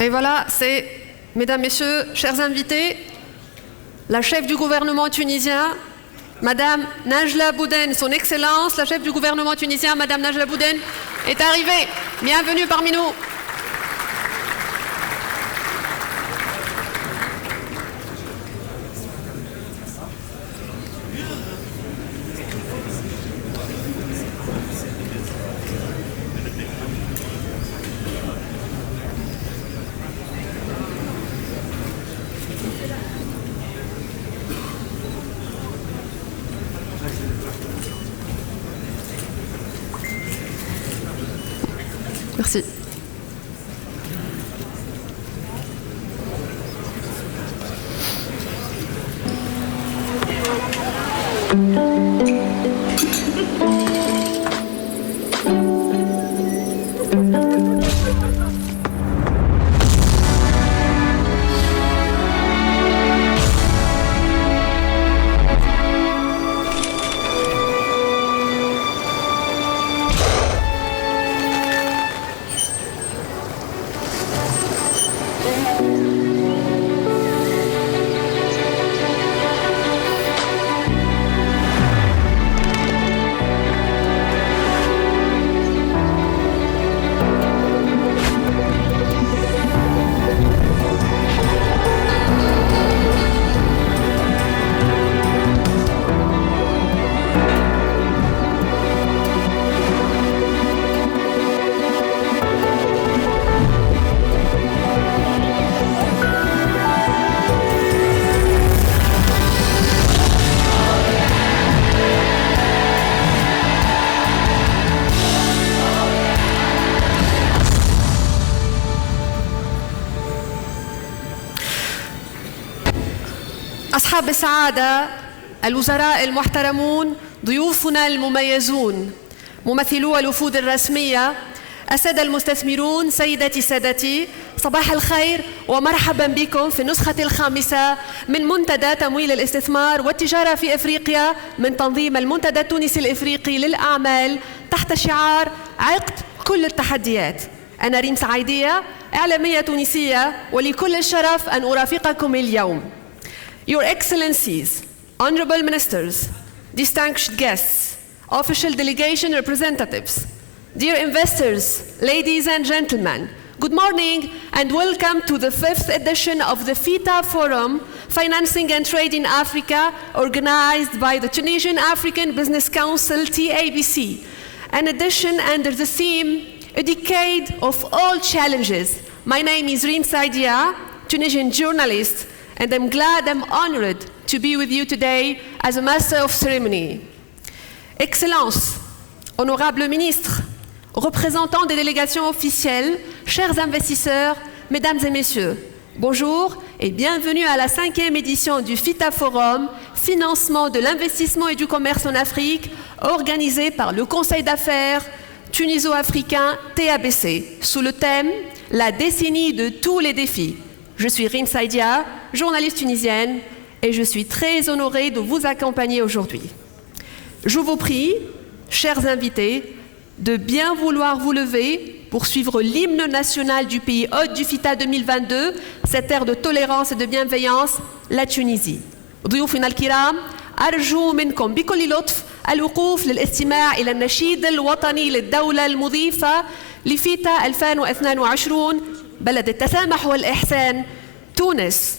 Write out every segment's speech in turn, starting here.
Et voilà, c'est, mesdames, messieurs, chers invités, la chef du gouvernement tunisien, Madame Najla Bouden, son Excellence, la chef du gouvernement tunisien, Madame Najla Bouden, est arrivée. Bienvenue parmi nous. Merci. أصحاب السعادة، الوزراء المحترمون، ضيوفنا المميزون، ممثلو الوفود الرسمية، السادة المستثمرون، سيداتي سادتي، صباح الخير ومرحبا بكم في النسخة الخامسة من منتدى تمويل الاستثمار والتجارة في إفريقيا من تنظيم المنتدى التونسي الإفريقي للأعمال تحت شعار عقد كل التحديات. أنا ريم سعيدية، إعلامية تونسية، ولكل الشرف أن أرافقكم اليوم. Your Excellencies, Honorable Ministers, distinguished guests, official delegation representatives, dear investors, ladies and gentlemen, good morning and welcome to the 5th edition of the FITA Forum, Financing and Trade in Africa, organized by the Tunisian African Business Council, TABC, an edition under the theme, A Decade of All Challenges. My name is Reem Saidia, Tunisian journalist, and I'm glad, I'm honored to be with you today as a master of ceremony. Excellences, honorables ministres, représentants des délégations officielles, chers investisseurs, mesdames et messieurs, bonjour et bienvenue à la 5e édition du FITA Forum, financement de l'investissement et du commerce en Afrique, organisé par le Conseil d'affaires tuniso-africain TABC, sous le thème « La décennie de tous les défis ». Je suis Reem Saidia, journaliste tunisienne, et je suis très honorée de vous accompagner aujourd'hui. Je vous prie, chers invités, de bien vouloir vous lever pour suivre l'hymne national du pays hôte du FITA 2022, cette ère de tolérance et de bienveillance, la Tunisie. ضيوفنا الكرام، أرجو منكم بكل لطف الوقوف للاستماع إلى النشيد الوطني للدولة المضيفة لفيتا 2022 بلد التسامح والإحسان تونس.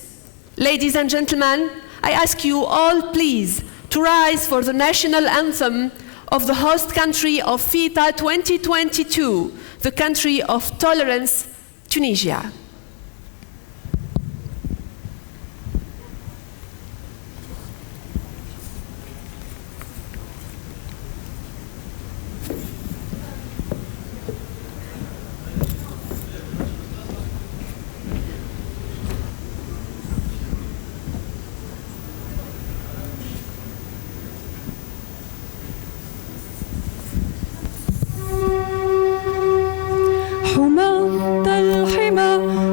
Ladies and gentlemen, I ask you all please to rise for the national anthem of the host country of FITA 2022, the country of tolerance, Tunisia. حماة الحمى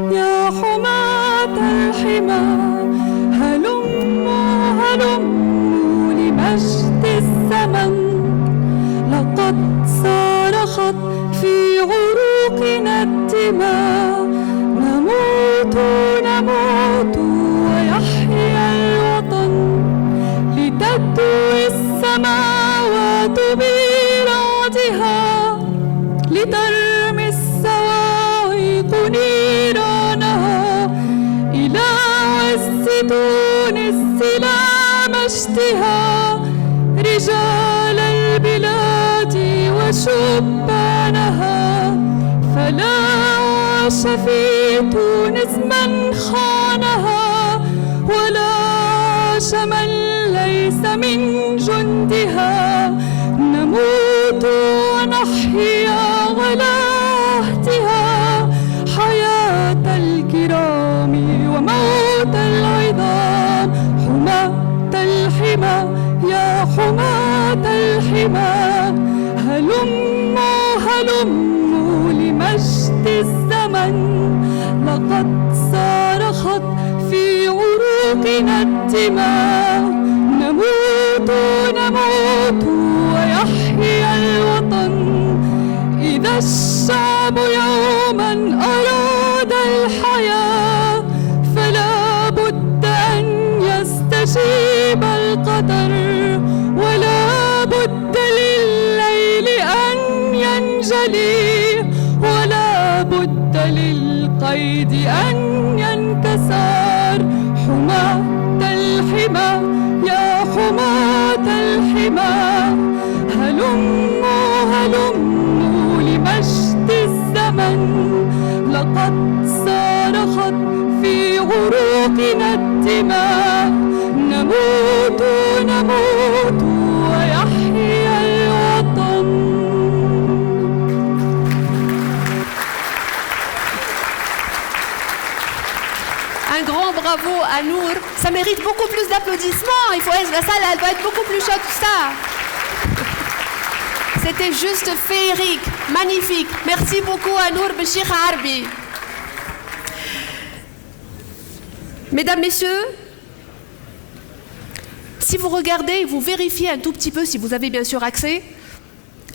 عاش في تونس من خانها ولا عاش من ليس من جندها نموت ونحيا على عهدها حياة الكرام وموت العظام حماة الحمى يا حماة الحمى هلموا هلموا لمجد الزمن لقد صارخت في عروقنا الدماء نموت نموت ويحيا الوطن إذا الشعب يوما أراد الحياة فلا بد أن يستجيب القدر ولا بد لليل أن ينجلي ولا بد للقيد أن ينكسر حماة الحمى يا حماة الحمى هلموا هلموا لمجد الزمن لقد صارخت في عروقنا الدماء نموت نموت ويحيا الوطن. Un grand bravo à Nour. Ça mérite beaucoup plus d'applaudissements. Il faut être, la salle, elle doit être beaucoup plus chaude que ça. C'était juste féerique, magnifique. Merci beaucoup à Nour Béchir Harbi. Mesdames, Messieurs, si vous regardez, vous vérifiez un tout petit peu, si vous avez bien sûr accès,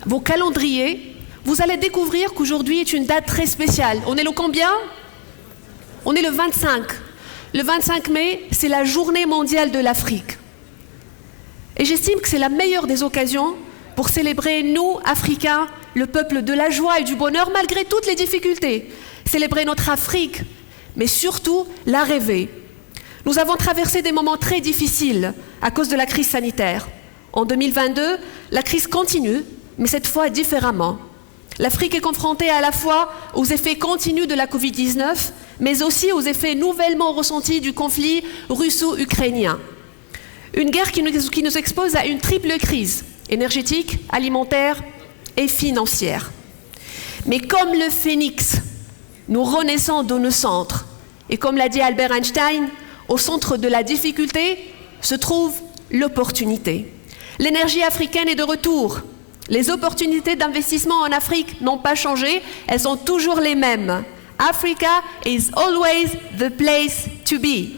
vos calendriers, vous allez découvrir qu'aujourd'hui est une date très spéciale. On est le combien ? On est le 25. Le 25 mai, c'est la journée mondiale de l'Afrique. Et j'estime que c'est la meilleure des occasions pour célébrer, nous, Africains, le peuple de la joie et du bonheur, malgré toutes les difficultés. Célébrer notre Afrique, mais surtout la rêver. Nous avons traversé des moments très difficiles à cause de la crise sanitaire. En 2022, la crise continue, mais cette fois différemment. L'Afrique est confrontée à la fois aux effets continus de la Covid-19, mais aussi aux effets nouvellement ressentis du conflit russo-ukrainien. Une guerre qui nous expose à une triple crise, énergétique, alimentaire et financière. Mais comme le phénix, nous renaissons de nos centres. Et comme l'a dit Albert Einstein, au centre de la difficulté se trouve l'opportunité. L'énergie africaine est de retour. Les opportunités d'investissement en Afrique n'ont pas changé, elles sont toujours les mêmes. Africa is always the place to be.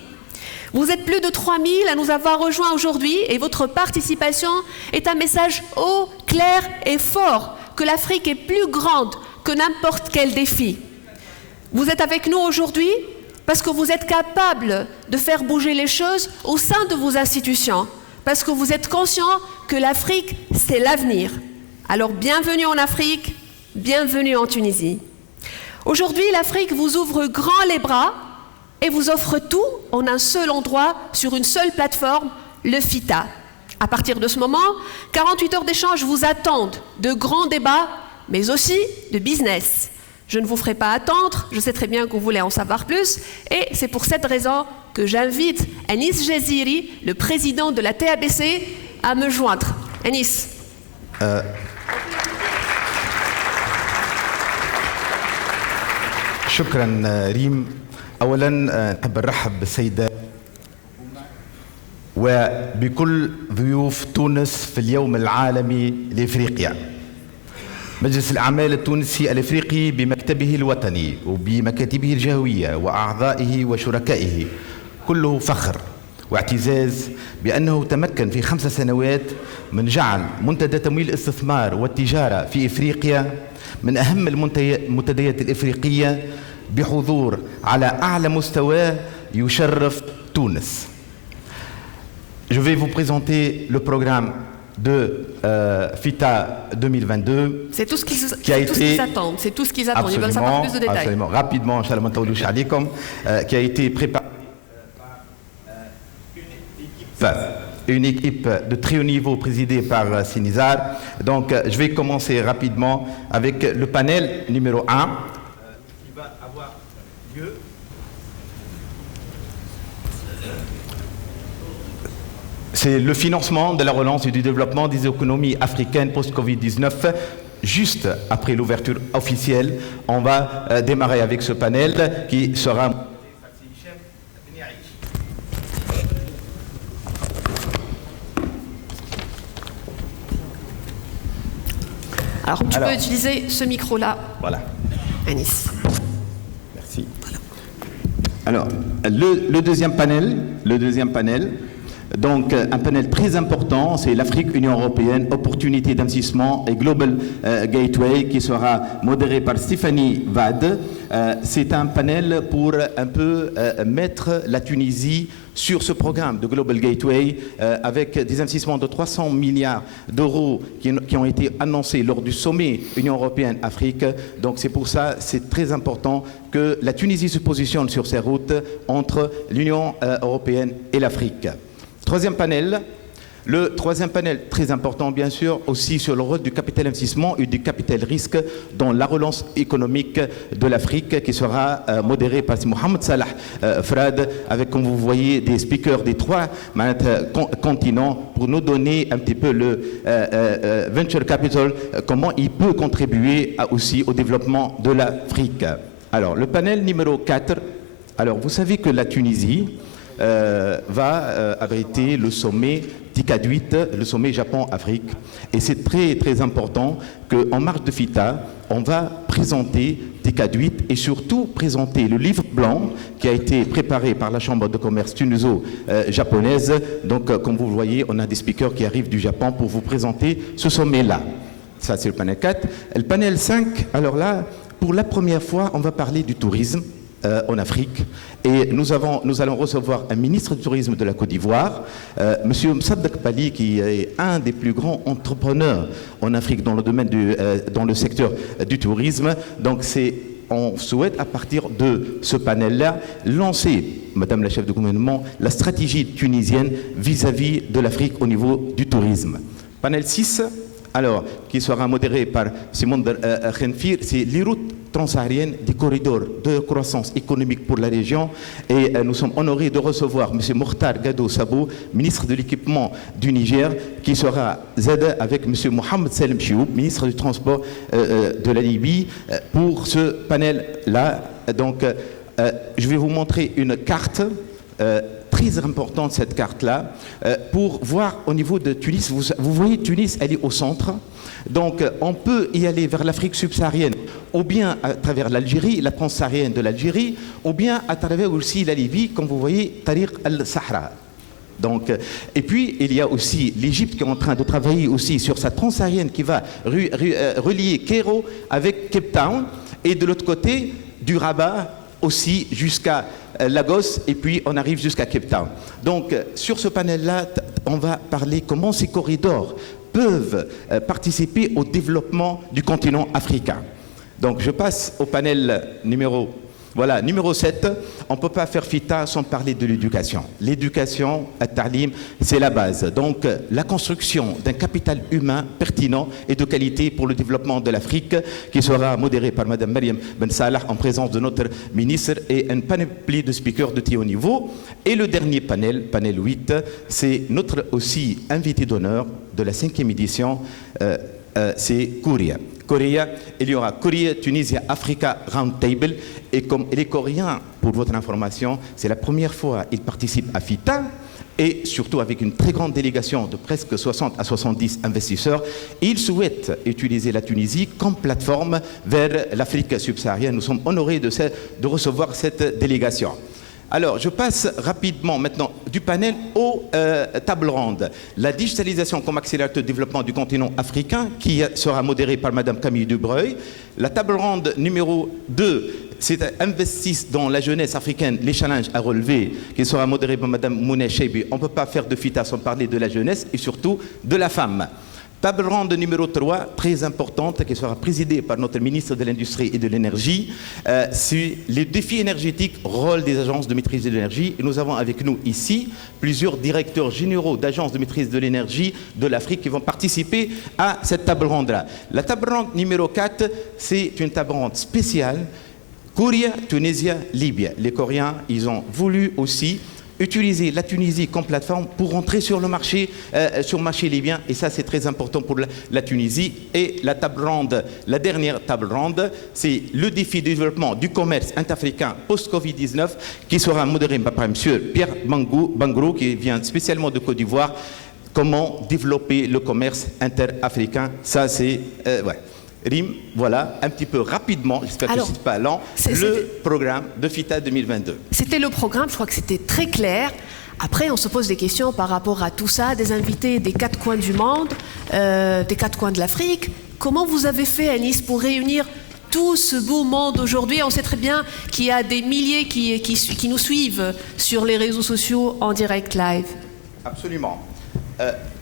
Vous êtes plus de 3000 à nous avoir rejoints aujourd'hui et votre participation est un message haut, clair et fort que l'Afrique est plus grande que n'importe quel défi. Vous êtes avec nous aujourd'hui parce que vous êtes capable de faire bouger les choses au sein de vos institutions, parce que vous êtes conscient que l'Afrique, c'est l'avenir. Alors bienvenue en Afrique, bienvenue en Tunisie. Aujourd'hui, l'Afrique vous ouvre grand les bras et vous offre tout en un seul endroit, sur une seule plateforme, le FITA. À partir de ce moment, 48 heures d'échange vous attendent, de grands débats, mais aussi de business. Je ne vous ferai pas attendre, je sais très bien que vous voulez en savoir plus, et c'est pour cette raison que j'invite Anis Jaziri, le président de la TABC, à me joindre. Anis. شكرا ريم. اولا نحب نرحب بالسيده وبكل ضيوف تونس في اليوم العالمي لافريقيا. مجلس الاعمال التونسي الافريقي بمكتبه الوطني وبمكاتبه الجهويه واعضائه وشركائه كله فخر واعتزاز بانه تمكن في 5 سنوات من جعل منتدى تمويل الاستثمار والتجاره في افريقيا من اهم المنتديات الافريقيه بحضور على اعلى مستوى يشرف تونس. Je vais vous présenter le programme de FITA 2022. C'est tout ce qu'ils attendent. C'est tout ce qu'ils attendent. Ils veulent savoir plus de détails. Absolument. Rapidement, qui a été préparé par une équipe de très haut niveau présidée par Sinizar. Donc, je vais commencer rapidement avec le panel numéro 1. Qui va avoir lieu. C'est le financement de la relance et du développement des économies africaines post-Covid-19. Juste après l'ouverture officielle, on va démarrer avec ce panel qui sera... Alors, tu peux utiliser ce micro-là. Voilà. Anis. Merci. Alors, le deuxième panel, donc un panel très important, c'est l'Afrique, Union européenne, opportunité d'investissement et Global Gateway qui sera modéré par Stéphanie Wade. C'est un panel pour un peu mettre la Tunisie sur ce programme de Global Gateway avec des investissements de 300 milliards d'euros qui ont été annoncés lors du sommet Union européenne-Afrique. Donc c'est pour ça, c'est très important que la Tunisie se positionne sur ces routes entre l'Union européenne et l'Afrique. Le troisième panel, très important bien sûr, aussi sur le rôle du capital investissement et du capital risque dans la relance économique de l'Afrique, qui sera modéré par Mohamed Salah Frad, avec, comme vous voyez, des speakers des trois continents pour nous donner un petit peu le venture capital, comment il peut contribuer aussi au développement de l'Afrique. Alors, le panel numéro 4, alors vous savez que la Tunisie va abriter le sommet TICAD 8, le sommet Japon-Afrique. Et c'est très très important qu'en marge de FITA, on va présenter TICAD 8 et surtout présenter le livre blanc qui a été préparé par la Chambre de commerce tuniso-japonaise. Donc, comme vous le voyez, on a des speakers qui arrivent du Japon pour vous présenter ce sommet-là. Ça, c'est le panel 4. Le panel 5, alors là, pour la première fois, on va parler du tourisme en Afrique. Et nous allons recevoir un ministre du tourisme de la Côte d'Ivoire, M. Msadek Pali, qui est un des plus grands entrepreneurs en Afrique dans le domaine dans le secteur du tourisme. Donc on souhaite à partir de ce panel-là lancer, Madame la chef de gouvernement, la stratégie tunisienne vis-à-vis de l'Afrique au niveau du tourisme. Panel 6, alors, qui sera modéré par Simon Khenfir, c'est les routes transsahariennes des corridors de croissance économique pour la région. Et nous sommes honorés de recevoir M. Mokhtar Gado Sabo, ministre de l'équipement du Niger, qui sera aidé avec M. Mohamed Salem Chioub, ministre du transport de la Libye, pour ce panel-là. Donc, je vais vous montrer une carte très importante, cette carte-là, pour voir au niveau de Tunis. Vous voyez, Tunis, elle est au centre. Donc, on peut y aller vers l'Afrique subsaharienne, ou bien à travers l'Algérie, la transsaharienne de l'Algérie, ou bien à travers aussi la Libye, comme vous voyez, Tariq al-Sahra. Donc, et puis, il y a aussi l'Égypte qui est en train de travailler aussi sur sa transsaharienne qui va relier Cairo avec Cape Town, et de l'autre côté, du Rabat aussi jusqu'à Lagos, et puis on arrive jusqu'à Cape Town. Donc, sur ce panel-là, on va parler comment ces corridors peuvent participer au développement du continent africain. Donc, je passe au panel numéro 7. On ne peut pas faire FITA sans parler de l'éducation. L'éducation, Talim, c'est la base. Donc, la construction d'un capital humain pertinent et de qualité pour le développement de l'Afrique, qui sera modéré par Mme Mariam Ben Salah en présence de notre ministre et un panoplie de speakers de très haut niveau. Et le dernier panel, panel 8, c'est notre aussi invité d'honneur de la 5e édition, c'est Kouria. Il y aura Korea, Tunisia, Africa Roundtable. Et comme les Coréens, pour votre information, c'est la première fois qu'ils participent à FITA, et surtout avec une très grande délégation de presque 60 à 70 investisseurs. Ils souhaitent utiliser la Tunisie comme plateforme vers l'Afrique subsaharienne. Nous sommes honorés de recevoir cette délégation. Alors, je passe rapidement maintenant du panel aux tables rondes. La digitalisation comme accélérateur de développement du continent africain, qui sera modérée par Mme Camille Dubreuil. La table ronde numéro 2, c'est Investisse dans la jeunesse africaine, les challenges à relever, qui sera modérée par Mme Mouneh Cheibi. On ne peut pas faire de FITA sans parler de la jeunesse et surtout de la femme. Table ronde numéro 3, très importante, qui sera présidée par notre ministre de l'Industrie et de l'Énergie, c'est les défis énergétiques, rôle des agences de maîtrise de l'énergie. Et nous avons avec nous ici plusieurs directeurs généraux d'agences de maîtrise de l'énergie de l'Afrique qui vont participer à cette table ronde-là. La table ronde numéro 4, c'est une table ronde spéciale Corée, Tunisie, Libye. Les Coréens, ils ont voulu aussi utiliser la Tunisie comme plateforme pour rentrer sur le marché libyen. Et ça, c'est très important pour la Tunisie. Et la table ronde, la dernière table ronde, c'est le défi de développement du commerce interafricain post-Covid-19 qui sera modéré par M. Pierre Bangrou, qui vient spécialement de Côte d'Ivoire. Comment développer le commerce interafricain. Ça, c'est... Rim, voilà, un petit peu rapidement, j'espère que ce n'est pas lent, le programme de FITA 2022. C'était le programme, je crois que c'était très clair. Après, on se pose des questions par rapport à tout ça, des invités des 4 coins du monde, des 4 coins de l'Afrique. Comment vous avez fait, Anis, pour réunir tout ce beau monde aujourd'hui? On sait très bien qu'il y a des milliers qui nous suivent sur les réseaux sociaux en direct live. Absolument.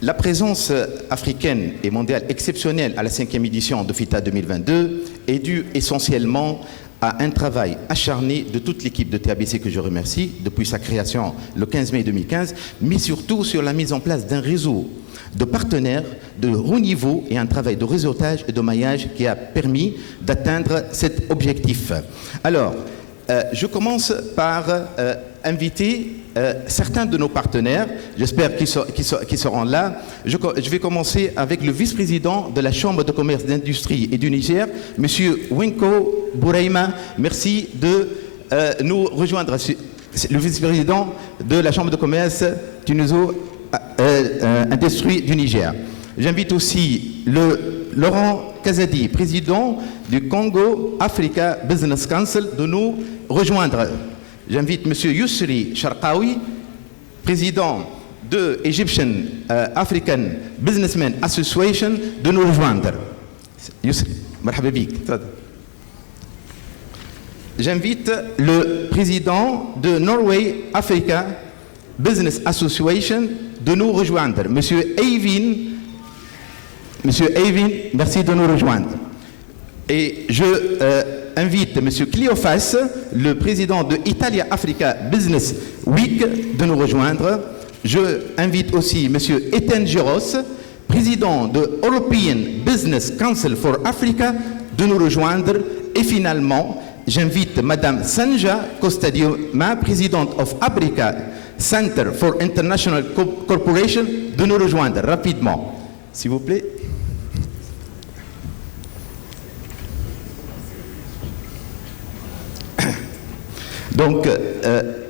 La présence africaine et mondiale exceptionnelle à la 5e édition de FITA 2022 est due essentiellement à un travail acharné de toute l'équipe de TABC que je remercie depuis sa création le 15 mai 2015, mais surtout sur la mise en place d'un réseau de partenaires de haut niveau et un travail de réseautage et de maillage qui a permis d'atteindre cet objectif. Alors, je commence par inviter certains de nos partenaires, j'espère qu'ils seront là. Je vais commencer avec le vice-président de la Chambre de commerce, d'industrie et du Niger, M. Winko Bouraima. Merci de nous rejoindre, le vice-président de la Chambre de commerce Tuniso-Industrie du Niger. J'invite aussi Laurent Kazadi, président du Congo Africa Business Council, de nous rejoindre. J'invite M. Yousri Sharqawi, président de Egyptian African Businessmen Association, de nous rejoindre. Yousri, marhaba bik. J'invite le président de Norway Africa Business Association de nous rejoindre. M. Eivind, merci de nous rejoindre. Et je invite M. Cléophas, le président de Italia Africa Business Week, de nous rejoindre. Je invite aussi M. Etienne Giros, président de European Business Council for Africa, de nous rejoindre. Et finalement, j'invite Mme Sanja Costadioma, présidente of Africa Center for International Corporation, de nous rejoindre rapidement. S'il vous plaît. Donc,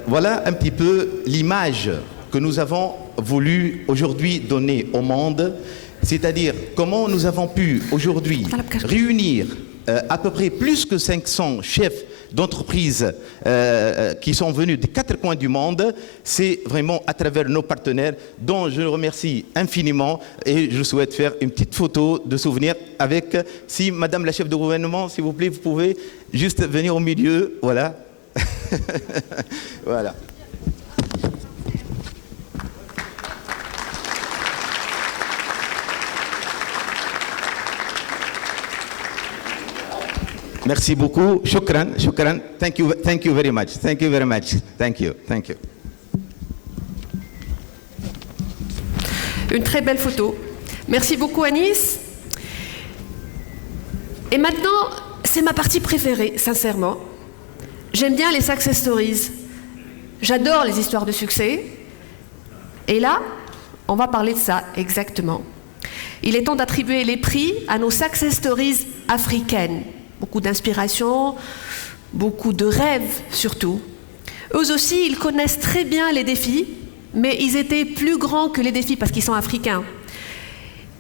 voilà un petit peu l'image que nous avons voulu aujourd'hui donner au monde, c'est-à-dire comment nous avons pu aujourd'hui réunir à peu près plus que 500 chefs d'entreprises qui sont venus des 4 coins du monde. C'est vraiment à travers nos partenaires dont je remercie infiniment et je souhaite faire une petite photo de souvenir avec, si Madame la chef de gouvernement, s'il vous plaît, vous pouvez juste venir au milieu, voilà. Voilà. Merci beaucoup. Shukran, shukran. Thank you very much. Thank you very much. Thank you. Thank you. Une très belle photo. Merci beaucoup, Anis. Et maintenant, c'est ma partie préférée, sincèrement. J'aime bien les success stories. J'adore les histoires de succès. Et là, on va parler de ça, exactement. Il est temps d'attribuer les prix à nos success stories africaines. Beaucoup d'inspiration, beaucoup de rêves surtout. Eux aussi, ils connaissent très bien les défis, mais ils étaient plus grands que les défis parce qu'ils sont africains.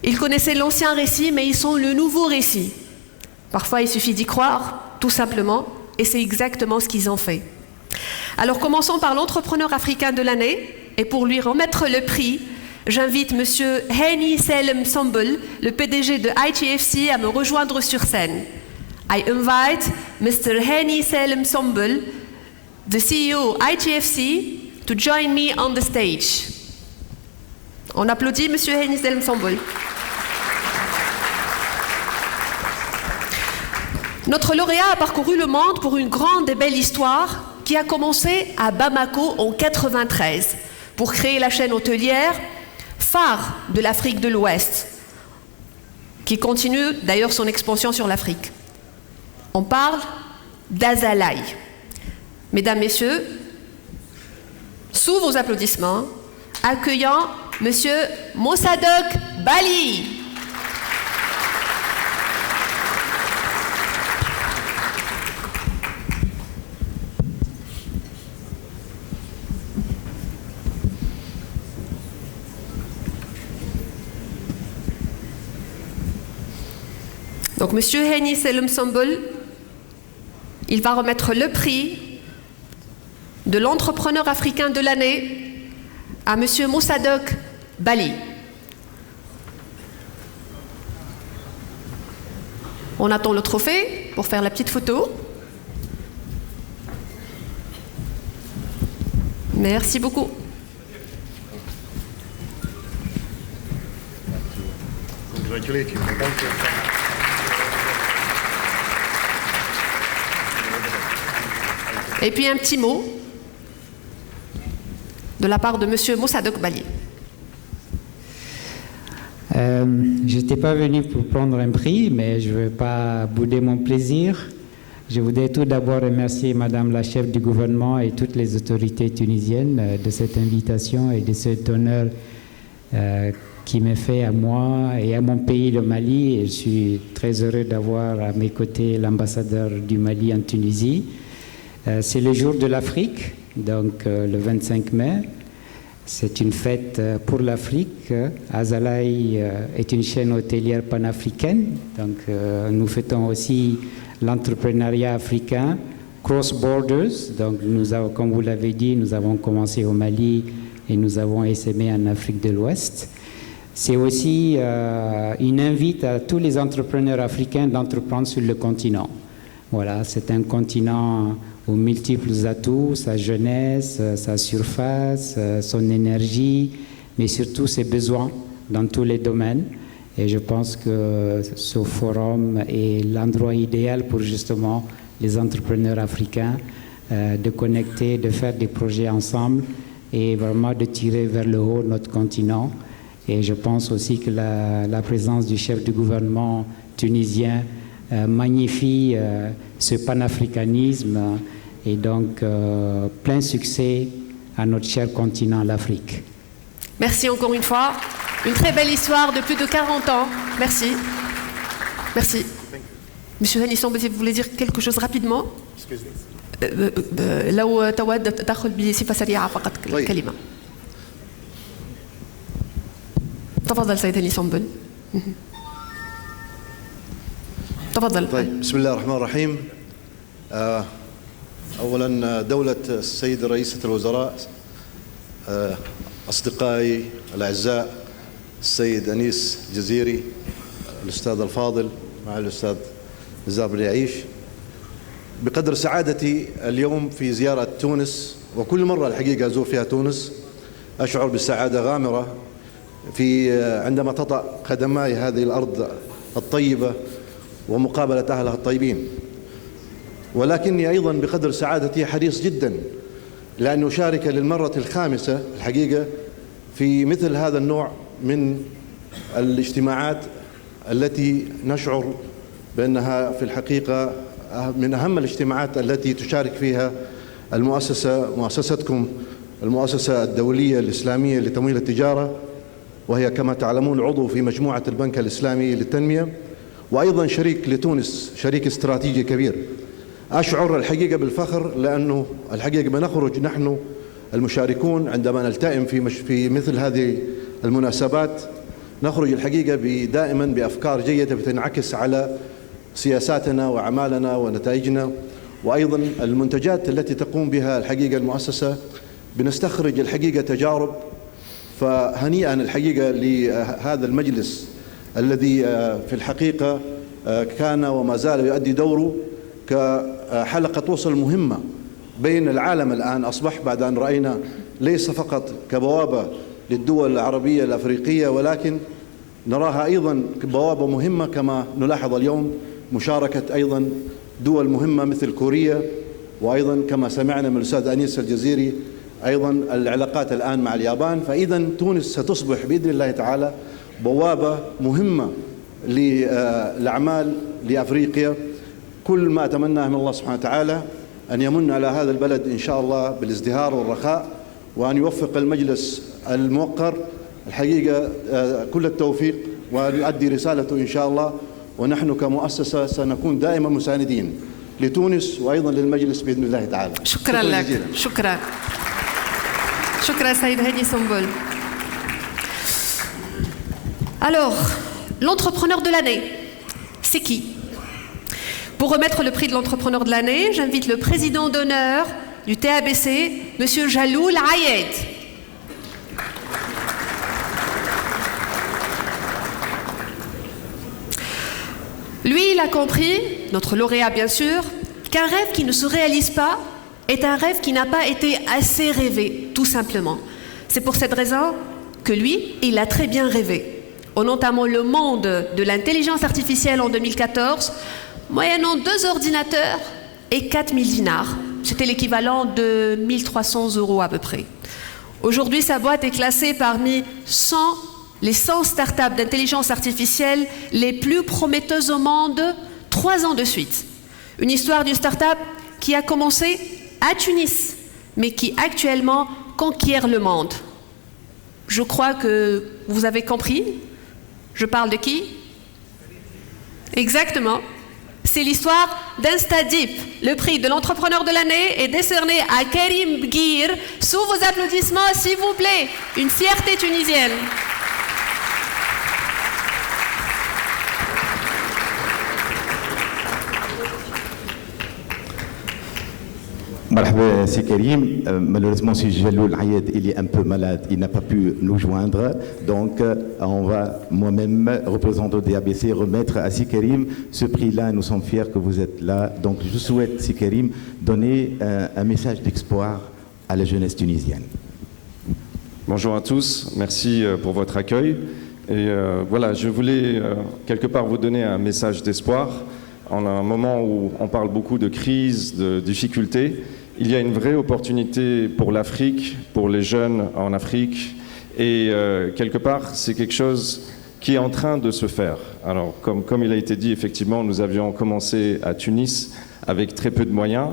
Ils connaissaient l'ancien récit, mais ils sont le nouveau récit. Parfois, il suffit d'y croire, tout simplement, et c'est exactement ce qu'ils ont fait. Alors commençons par l'entrepreneur africain de l'année, et pour lui remettre le prix, j'invite M. Hani Selem Sombel, le PDG de ITFC, à me rejoindre sur scène. I invite Mr. Hani Selem Sombel, the CEO ITFC, to join me on the stage. On applaudit M. Hani Selem Sombel. Notre lauréat a parcouru le monde pour une grande et belle histoire qui a commencé à Bamako en 1993 pour créer la chaîne hôtelière phare de l'Afrique de l'Ouest, qui continue d'ailleurs son expansion sur l'Afrique. On parle d'Azalaï. Mesdames, Messieurs, sous vos applaudissements, accueillant Monsieur Mossadegh Bali. Donc, Monsieur Henny Selim Sambol, il va remettre le prix de l'entrepreneur africain de l'année à Monsieur Mossadegh Bali. On attend le trophée pour faire la petite photo. Merci beaucoup. Et puis un petit mot de la part de Monsieur Mossadegh Bali. Je n'étais pas venu pour prendre un prix, mais je ne vais pas bouder mon plaisir. Je voudrais tout d'abord remercier Madame la chef du gouvernement et toutes les autorités tunisiennes de cette invitation et de cet honneur qui m'est fait à moi et à mon pays, le Mali. Et je suis très heureux d'avoir à mes côtés l'ambassadeur du Mali en Tunisie. C'est le jour de l'Afrique, donc le 25 mai. C'est une fête pour l'Afrique. Azalaï est une chaîne hôtelière panafricaine, donc nous fêtons aussi l'entrepreneuriat africain, Cross Borders. Donc nous avons, comme vous l'avez dit, nous avons commencé au Mali et nous avons essaimé en Afrique de l'Ouest. C'est aussi une invite à tous les entrepreneurs africains d'entreprendre sur le continent. Voilà, c'est un continent aux multiples atouts, sa jeunesse, sa surface, son énergie, mais surtout ses besoins dans tous les domaines. Et je pense que ce forum est l'endroit idéal pour justement les entrepreneurs africains de connecter, de faire des projets ensemble et vraiment de tirer vers le haut notre continent. Et je pense aussi que la présence du chef du gouvernement tunisien magnifie ce panafricanisme et donc plein succès à notre cher continent, l'Afrique. Merci encore une fois. Une très belle histoire de plus de 40 ans. Merci. Merci. Monsieur Henny Sambol, vous voulez dire quelque chose rapidement? لو تود تدخل بصفة سريعة فقط كلمة. تفضل سيد هاني سامبل. تفضل. طيب، بسم الله الرحمن الرحيم. أولا دولة السيد رئيسة الوزراء، أصدقائي الأعزاء السيد أنيس جزيري، الأستاذ الفاضل مع الأستاذ نزار بن يعيش، بقدر سعادتي اليوم في زيارة تونس، وكل مرة الحقيقة أزور فيها تونس أشعر بسعادة غامرة عندما تطأ قدماي هذه الأرض الطيبة ومقابلة أهلها الطيبين. ولكني أيضا بقدر سعادتي حريص جدا لأن أشارك للمرة الخامسة الحقيقة في مثل هذا النوع من الاجتماعات التي نشعر بأنها في الحقيقة من أهم الاجتماعات التي تشارك فيها مؤسستكم المؤسسة الدولية الإسلامية لتمويل التجارة، وهي كما تعلمون عضو في مجموعة البنك الإسلامي للتنمية، وأيضا شريك لتونس، شريك استراتيجي كبير. أشعر الحقيقة بالفخر لأنه الحقيقة بنخرج نحن المشاركون عندما نلتئم في مثل هذه المناسبات، نخرج الحقيقة دائما بأفكار جيدة بتنعكس على سياساتنا وأعمالنا ونتائجنا، وأيضا المنتجات التي تقوم بها الحقيقة المؤسسة بنستخرج الحقيقة تجارب. فهنيئا الحقيقة لهذا المجلس الذي في الحقيقة كان وما زال يؤدي دوره كحلقة وصل مهمة بين العالم. الآن أصبح بعد أن رأينا ليس فقط كبوابة للدول العربية الأفريقية، ولكن نراها أيضا كبوابة مهمة كما نلاحظ اليوم مشاركة أيضا دول مهمة مثل كوريا، وأيضا كما سمعنا من الأستاذ أنيس الجزيري أيضا العلاقات الآن مع اليابان. فإذا تونس ستصبح بإذن الله تعالى بوابة مهمة للأعمال لأفريقيا. كل ما أتمناه من الله سبحانه وتعالى أن يمن على هذا البلد إن شاء الله بالازدهار والرخاء، وأن يوفق المجلس الموقر الحقيقة كل التوفيق، وأن يؤدي رسالته إن شاء الله. ونحن كمؤسسة سنكون دائما مساندين لتونس وأيضا للمجلس بإذن الله تعالى. شكرا لك. شكرا. شكرا سيد هادي سنبل. Alors, l'entrepreneur de l'année, c'est qui? Pour remettre le prix de l'entrepreneur de l'année, j'invite le président d'honneur du TABC, Monsieur Jaloul Ayed. Lui, il a compris, notre lauréat bien sûr, qu'un rêve qui ne se réalise pas est un rêve qui n'a pas été assez rêvé, tout simplement. C'est pour cette raison que lui, il a très bien rêvé. En notamment le monde de l'intelligence artificielle en 2014, moyennant 2 ordinateurs et 4000 dinars. C'était l'équivalent de 1300 € à peu près. Aujourd'hui, sa boîte est classée parmi les 100 startups d'intelligence artificielle les plus prometteuses au monde 3 ans de suite. Une histoire d'une startup qui a commencé à Tunis, mais qui actuellement conquiert le monde. Je crois que vous avez compris. Je parle de qui? Exactement. C'est l'histoire d'Instadip. Le prix de l'entrepreneur de l'année est décerné à Karim Bguir. Sous vos applaudissements, s'il vous plaît. Une fierté tunisienne. Marhaba, c'est Karim. Malheureusement, c'est Jaloul Ayed, il est un peu malade, il n'a pas pu nous joindre. Donc, on va moi-même, représentant des ABC, remettre à Karim ce prix-là. Nous sommes fiers que vous êtes là. Donc, je souhaite, Karim, donner un message d'espoir à la jeunesse tunisienne. Bonjour à tous, merci pour votre accueil. Et voilà, je voulais quelque part vous donner un message d'espoir. En un moment où on parle beaucoup de crise, de difficultés, il y a une vraie opportunité pour l'Afrique, pour les jeunes en Afrique. Et quelque part, c'est quelque chose qui est en train de se faire. Alors, comme il a été dit, effectivement, nous avions commencé à Tunis avec très peu de moyens.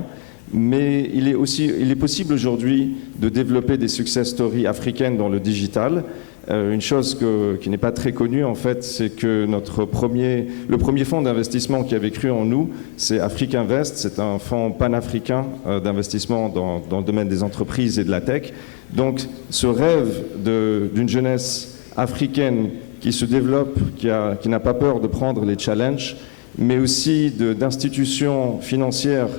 Mais il est possible aujourd'hui de développer des success stories africaines dans le digital. Une chose qui n'est pas très connue, en fait, c'est que le premier fonds d'investissement qui avait cru en nous, c'est Afrique Invest. C'est un fonds panafricain d'investissement dans le domaine des entreprises et de la tech. Donc, ce rêve d'une jeunesse africaine qui se développe, qui n'a pas peur de prendre les challenges, mais aussi d'institutions financières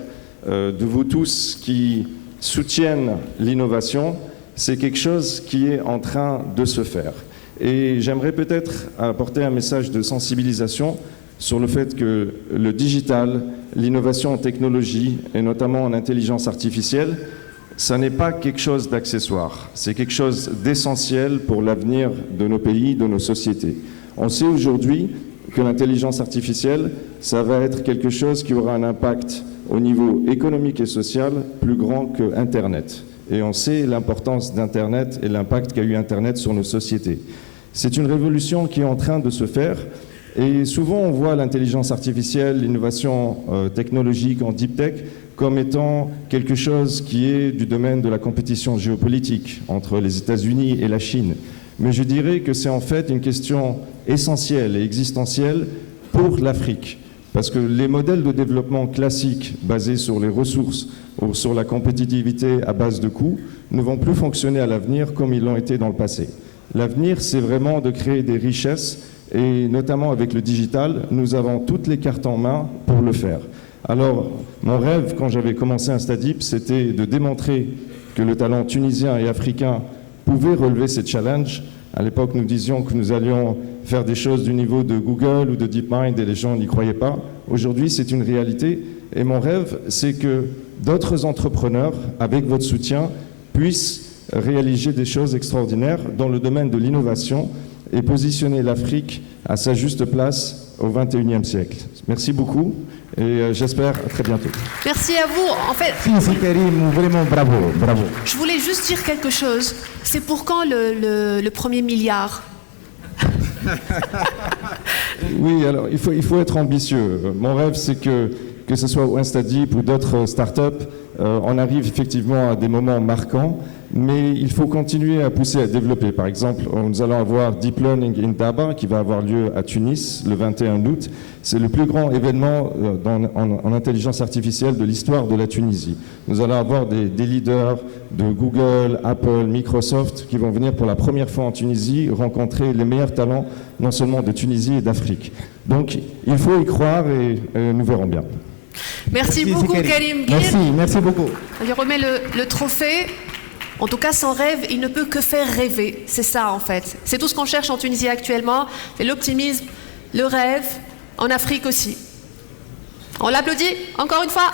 de vous tous qui soutiennent l'innovation, c'est quelque chose qui est en train de se faire. Et j'aimerais peut-être apporter un message de sensibilisation sur le fait que le digital, l'innovation en technologie, et notamment en intelligence artificielle, ça n'est pas quelque chose d'accessoire, c'est quelque chose d'essentiel pour l'avenir de nos pays, de nos sociétés. On sait aujourd'hui que l'intelligence artificielle, ça va être quelque chose qui aura un impact au niveau économique et social plus grand que Internet. Et on sait l'importance d'Internet et l'impact qu'a eu Internet sur nos sociétés. C'est une révolution qui est en train de se faire. Et souvent, on voit l'intelligence artificielle, l'innovation technologique en deep tech comme étant quelque chose qui est du domaine de la compétition géopolitique entre les États-Unis et la Chine. Mais je dirais que c'est en fait une question essentielle et existentielle pour l'Afrique. Parce que les modèles de développement classiques basés sur les ressources ou sur la compétitivité à base de coûts ne vont plus fonctionner à l'avenir comme ils l'ont été dans le passé. L'avenir, c'est vraiment de créer des richesses et notamment avec le digital, nous avons toutes les cartes en main pour le faire. Alors, mon rêve, quand j'avais commencé Instadip, c'était de démontrer que le talent tunisien et africain pouvait relever ces challenges. À l'époque, nous disions que nous allions faire des choses du niveau de Google ou de DeepMind et les gens n'y croyaient pas. Aujourd'hui, c'est une réalité. Et mon rêve, c'est que d'autres entrepreneurs, avec votre soutien, puissent réaliser des choses extraordinaires dans le domaine de l'innovation et positionner l'Afrique à sa juste place au XXIe siècle. Merci beaucoup et j'espère à très bientôt. Merci à vous. En fait, Si, Karim, vraiment bravo, bravo. je voulais juste dire quelque chose. C'est pour quand le premier milliard? Oui, alors il faut être ambitieux. Mon rêve, c'est que que ce soit au InstaDeep ou d'autres startups, on arrive effectivement à des moments marquants, mais il faut continuer à pousser à développer. Par exemple, nous allons avoir Deep Learning in Daba qui va avoir lieu à Tunis le 21 août. C'est le plus grand événement en intelligence artificielle de l'histoire de la Tunisie. Nous allons avoir des leaders de Google, Apple, Microsoft qui vont venir pour la première fois en Tunisie rencontrer les meilleurs talents, non seulement de Tunisie et d'Afrique. Donc, il faut y croire et nous verrons bien. Merci beaucoup, Karim Guir. Merci beaucoup. On lui remet le trophée. En tout cas, son rêve, il ne peut que faire rêver. C'est ça, en fait. C'est tout ce qu'on cherche en Tunisie actuellement. C'est l'optimisme, le rêve, en Afrique aussi. On l'applaudit encore une fois.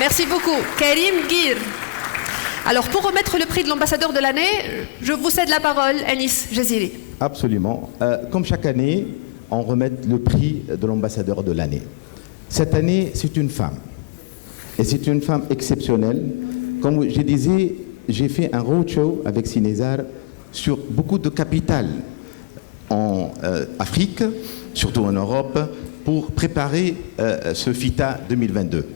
Merci beaucoup, Karim Guir. Alors, pour remettre le prix de l'ambassadeur de l'année, je vous cède la parole, Anis Jazili. Absolument. Comme chaque année, on remet le prix de l'ambassadeur de l'année. Cette année, c'est une femme. Et c'est une femme exceptionnelle. Comme je disais, j'ai fait un roadshow avec Sinézar sur beaucoup de capitales en Afrique, surtout en Europe, pour préparer ce FITA 2022.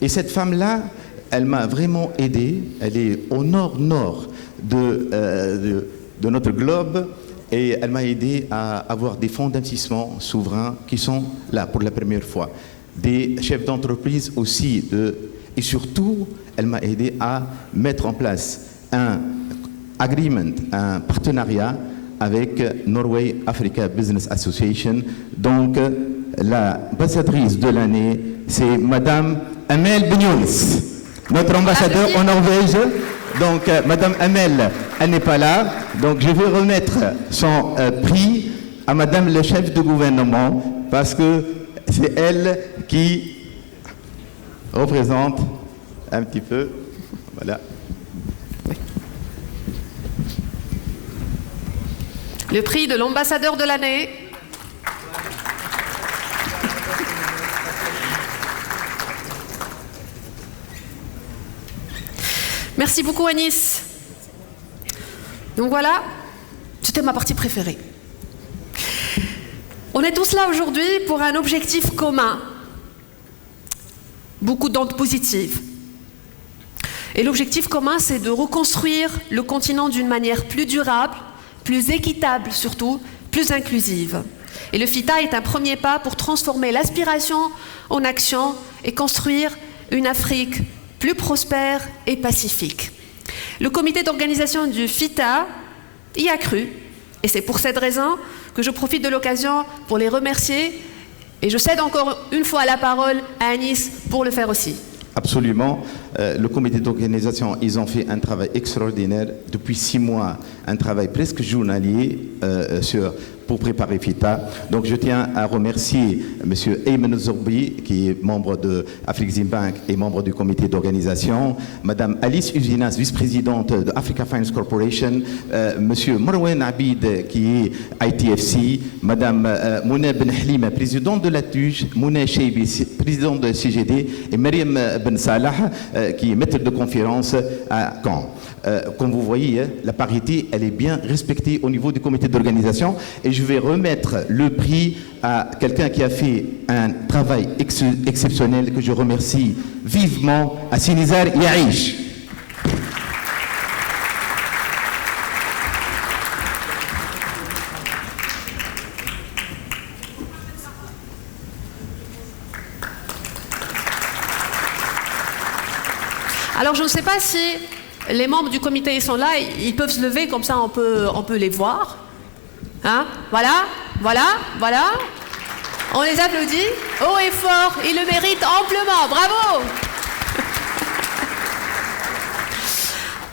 Et cette femme-là, elle m'a vraiment aidé. Elle est au nord-nord de notre globe. Et elle m'a aidé à avoir des fonds d'investissement souverains qui sont là pour la première fois. Des chefs d'entreprise aussi. Et surtout, elle m'a aidé à mettre en place un agreement, un partenariat avec Norway Africa Business Association. Donc, l'ambassadrice de l'année, c'est Madame Amel Benyounis, notre ambassadeur en Norvège. Donc, Madame Amel, elle n'est pas là. Donc, je vais remettre son prix à Madame le chef de gouvernement parce que c'est elle qui représente un petit peu. Voilà. Le prix de l'ambassadeur de l'année. Merci beaucoup, Anis. Donc voilà, c'était ma partie préférée. On est tous là aujourd'hui pour un objectif commun. Beaucoup d'ondes positives. Et l'objectif commun, c'est de reconstruire le continent d'une manière plus durable, plus équitable surtout, plus inclusive. Et le FITA est un premier pas pour transformer l'aspiration en action et construire une Afrique plus prospère et pacifique. Le comité d'organisation du FITA y a cru, et c'est pour cette raison que je profite de l'occasion pour les remercier, et je cède encore une fois la parole à Anis pour le faire aussi. Absolument. Le comité d'organisation, ils ont fait un travail extraordinaire depuis 6 mois, un travail presque journalier pour préparer FITA. Donc je tiens à remercier M. Ayman Zorbi, qui est membre de Afrexim Bank et membre du comité d'organisation, Mme Alice Uzinas, vice-présidente de Africa Finance Corporation, M. Marwan Abid, qui est ITFC, Mme Mouna Ben Halima, présidente de la TUJ, Mouna Cheibi, présidente de CGD, et Mariam Ben Salah, qui est maître de conférence à Caen. Comme vous voyez, la parité, elle est bien respectée au niveau du comité d'organisation. Et je vais remettre le prix à quelqu'un qui a fait un travail exceptionnel, que je remercie vivement, à Sinézar Yaïch. Alors je ne sais pas si les membres du comité sont là, ils peuvent se lever, comme ça on peut les voir. Hein? Voilà. On les applaudit haut et fort, ils le méritent amplement, bravo.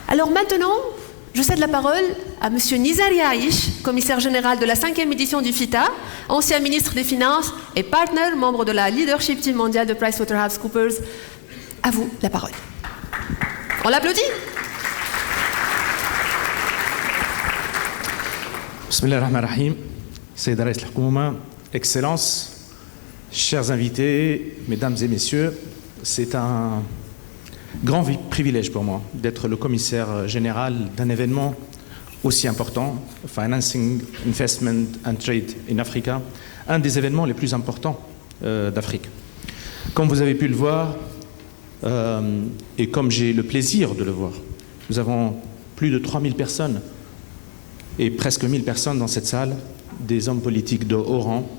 Alors maintenant, je cède la parole à M. Nizar Yaïch, commissaire général de la 5e édition du FITA, ancien ministre des Finances et partner, membre de la leadership team mondiale de PricewaterhouseCoopers. À vous la parole. On l'applaudit. Bismillah ar-Rahman ar-Rahim. Sayyid Rais al-Houkouma, Excellences, chers invités, Mesdames et Messieurs, c'est un grand privilège pour moi d'être le commissaire général d'un événement aussi important, Financing, Investment and Trade in Africa, un des événements les plus importants d'Afrique. Comme vous avez pu le voir, et comme j'ai le plaisir de le voir, nous avons plus de 3000 personnes et presque 1000 personnes dans cette salle, des hommes politiques de haut rang,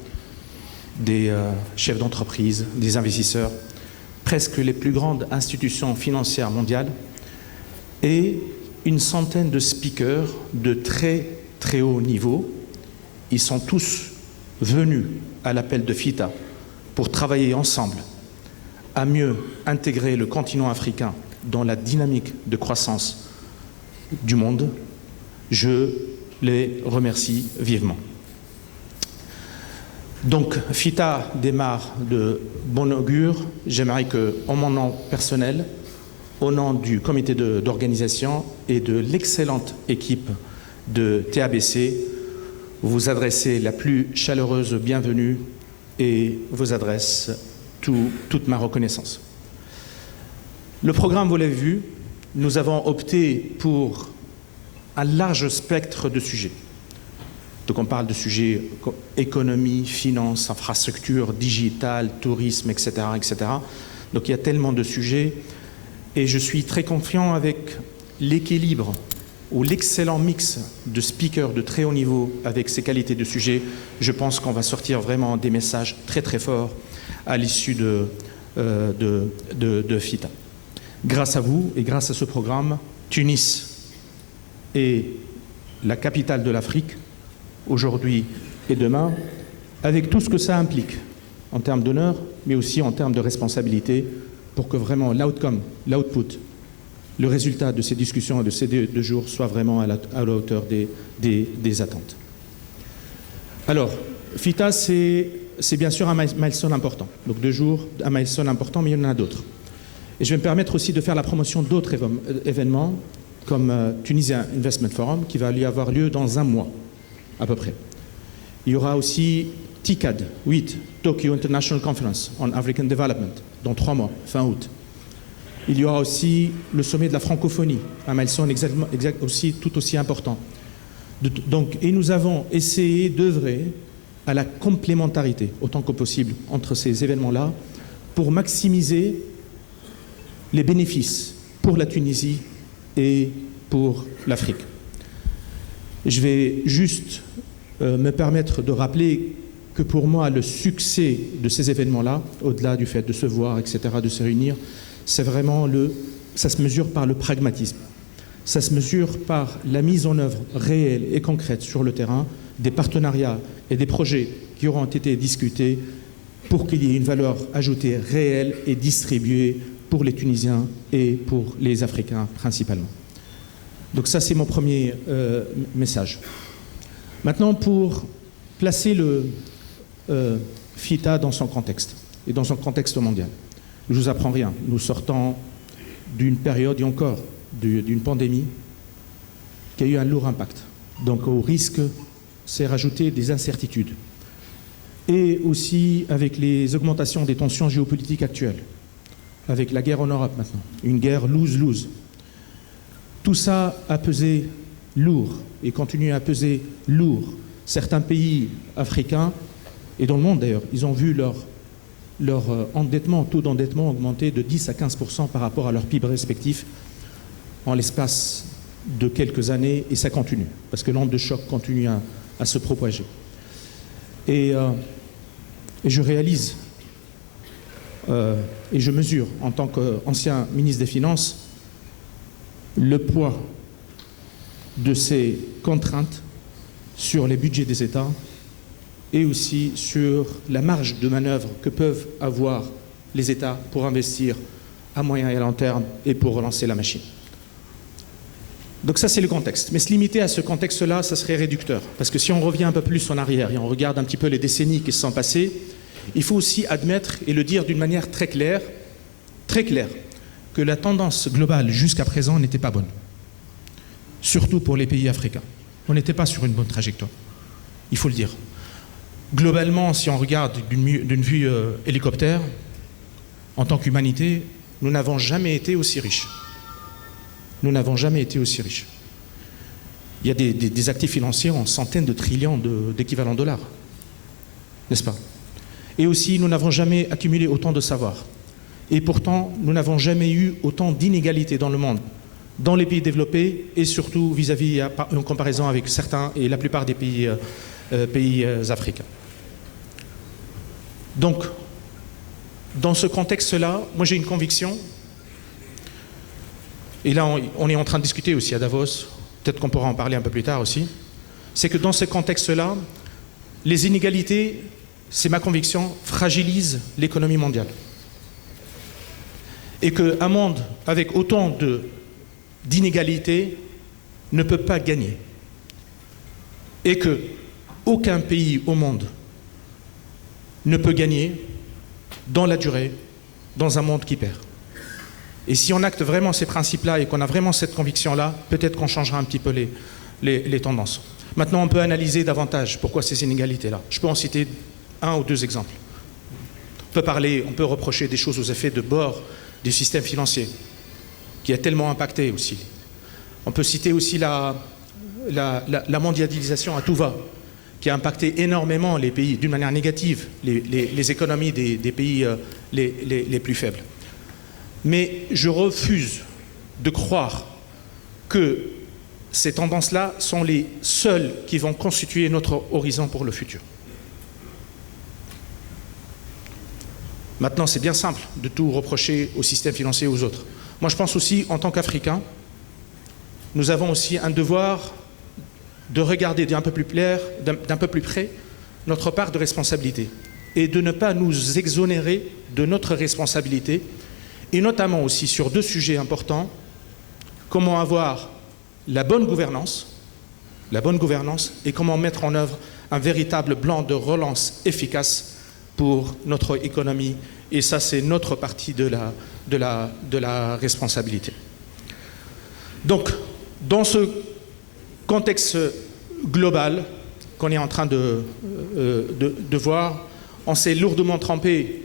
des chefs d'entreprise, des investisseurs, presque les plus grandes institutions financières mondiales et une centaine de speakers de très très haut niveau. Ils sont tous venus à l'appel de FITA pour travailler ensemble à mieux intégrer le continent africain dans la dynamique de croissance du monde. Je les remercie vivement. Donc, FITA démarre de bon augure. J'aimerais que, en mon nom personnel, au nom du comité d'organisation et de l'excellente équipe de TABC, vous adressez la plus chaleureuse bienvenue et vous adresse toute ma reconnaissance. Le programme, vous l'avez vu, nous avons opté pour un large spectre de sujets. Donc on parle de sujets économie, finance, infrastructure, digital, tourisme, etc., etc. Donc il y a tellement de sujets et je suis très confiant avec l'équilibre ou l'excellent mix de speakers de très haut niveau avec ces qualités de sujets. Je pense qu'on va sortir vraiment des messages très très forts à l'issue de FITA. Grâce à vous et grâce à ce programme, Tunis est la capitale de l'Afrique, aujourd'hui et demain, avec tout ce que ça implique en termes d'honneur, mais aussi en termes de responsabilité, pour que vraiment l'outcome, l'output, le résultat de ces discussions et de ces 2 jours soit vraiment à la hauteur des attentes. Alors, FITA, c'est bien sûr un milestone important. Donc 2 jours, un milestone important, mais il y en a d'autres. Et je vais me permettre aussi de faire la promotion d'autres événements, comme Tunisia Investment Forum, qui va avoir lieu dans 1 mois, à peu près. Il y aura aussi TICAD 8, Tokyo International Conference on African Development, dans 3 mois, fin août. Il y aura aussi le sommet de la francophonie, un milestone tout aussi important. Et nous avons essayé d'œuvrer à la complémentarité, autant que possible, entre ces événements-là, pour maximiser les bénéfices pour la Tunisie et pour l'Afrique. Je vais juste me permettre de rappeler que pour moi, le succès de ces événements-là, au-delà du fait de se voir, etc., de se réunir, c'est vraiment ça se mesure par le pragmatisme. Ça se mesure par la mise en œuvre réelle et concrète sur le terrain des partenariats et des projets qui auront été discutés pour qu'il y ait une valeur ajoutée réelle et distribuée pour les Tunisiens et pour les Africains principalement. Donc ça, c'est mon premier message. Maintenant, pour placer le FITA dans son contexte et dans son contexte mondial. Je ne vous apprends rien. Nous sortons d'une période et encore d'une pandémie qui a eu un lourd impact. Donc au risque, c'est rajouter des incertitudes. Et aussi avec les augmentations des tensions géopolitiques actuelles, avec la guerre en Europe maintenant, une guerre lose-lose. Tout ça a pesé lourd et continue à peser lourd. Certains pays africains, et dans le monde d'ailleurs, ils ont vu leur taux d'endettement augmenter de 10 à 15% par rapport à leur PIB respectif en l'espace de quelques années, et ça continue, parce que l'onde de choc continue à se propager. Et je réalise, et je mesure, en tant qu'ancien ministre des Finances, le poids de ces contraintes sur les budgets des États et aussi sur la marge de manœuvre que peuvent avoir les États pour investir à moyen et à long terme et pour relancer la machine. Donc ça, c'est le contexte. Mais se limiter à ce contexte-là, ça serait réducteur. Parce que si on revient un peu plus en arrière et on regarde un petit peu les décennies qui se sont passées, il faut aussi admettre et le dire d'une manière très claire, que la tendance globale jusqu'à présent n'était pas bonne. Surtout pour les pays africains. On n'était pas sur une bonne trajectoire. Il faut le dire. Globalement, si on regarde d'une vue hélicoptère, en tant qu'humanité, nous n'avons jamais été aussi riches. Nous n'avons jamais été aussi riches. Il y a des actifs financiers en centaines de trillions d'équivalents dollars, n'est-ce pas? Et aussi, nous n'avons jamais accumulé autant de savoir. Et pourtant, nous n'avons jamais eu autant d'inégalités dans le monde, dans les pays développés et surtout vis-à-vis, en comparaison avec certains et la plupart des pays africains. Donc, dans ce contexte-là, moi j'ai une conviction, et là on est en train de discuter aussi à Davos, peut-être qu'on pourra en parler un peu plus tard aussi, c'est que dans ce contexte-là, les inégalités, c'est ma conviction, fragilisent l'économie mondiale. Et qu'un monde avec autant d'inégalités ne peut pas gagner. Et qu'aucun pays au monde ne peut gagner dans la durée, dans un monde qui perd. Et si on acte vraiment ces principes-là et qu'on a vraiment cette conviction-là, peut-être qu'on changera un petit peu les tendances. Maintenant, on peut analyser davantage pourquoi ces inégalités-là. Je peux en citer un ou deux exemples. On peut reprocher des choses aux effets de bord du système financier, qui a tellement impacté aussi. On peut citer aussi la mondialisation à tout va, qui a impacté énormément les pays d'une manière négative, les économies des pays les plus faibles. Mais je refuse de croire que ces tendances-là sont les seules qui vont constituer notre horizon pour le futur. Maintenant, c'est bien simple de tout reprocher au système financier et aux autres. Moi, je pense aussi, en tant qu'Africains, nous avons aussi un devoir de regarder d'un peu plus près notre part de responsabilité et de ne pas nous exonérer de notre responsabilité, et notamment aussi sur deux sujets importants: comment avoir la bonne gouvernance et comment mettre en œuvre un véritable plan de relance efficace pour notre économie. Et ça, c'est notre partie de la responsabilité. Donc, dans ce contexte global qu'on est en train de voir, on s'est lourdement trompé,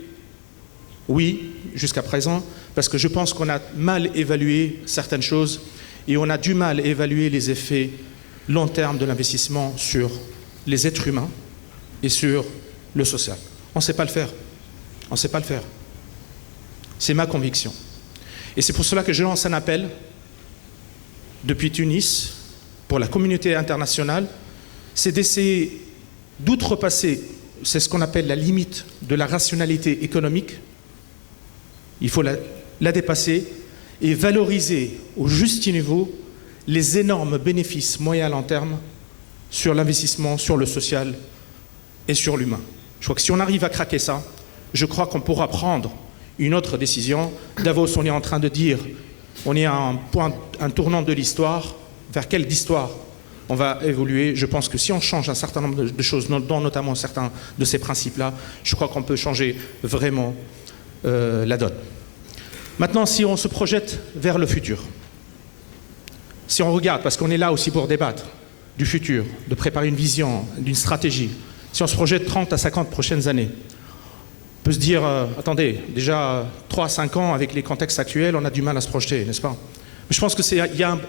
oui, jusqu'à présent, parce que je pense qu'on a mal évalué certaines choses et on a du mal à évaluer les effets long terme de l'investissement sur les êtres humains et sur le social. On ne sait pas le faire. On ne sait pas le faire. C'est ma conviction. Et c'est pour cela que je lance un appel depuis Tunis pour la communauté internationale, c'est d'essayer d'outrepasser, c'est ce qu'on appelle la limite de la rationalité économique. Il faut la dépasser et valoriser au juste niveau les énormes bénéfices moyen à long terme sur l'investissement, sur le social et sur l'humain. Je crois que si on arrive à craquer ça, je crois qu'on pourra prendre une autre décision. Davos, on est en train de dire, on est à un tournant de l'histoire. Vers quelle histoire on va évoluer? Je pense que si on change un certain nombre de choses, dont notamment certains de ces principes-là, je crois qu'on peut changer vraiment la donne. Maintenant, si on se projette vers le futur, si on regarde, parce qu'on est là aussi pour débattre du futur, de préparer une vision, d'une stratégie, si on se projette 30 à 50 prochaines années, on peut se dire, attendez, déjà 3 à 5 ans avec les contextes actuels, on a du mal à se projeter, n'est-ce pas? Mais je pense qu'il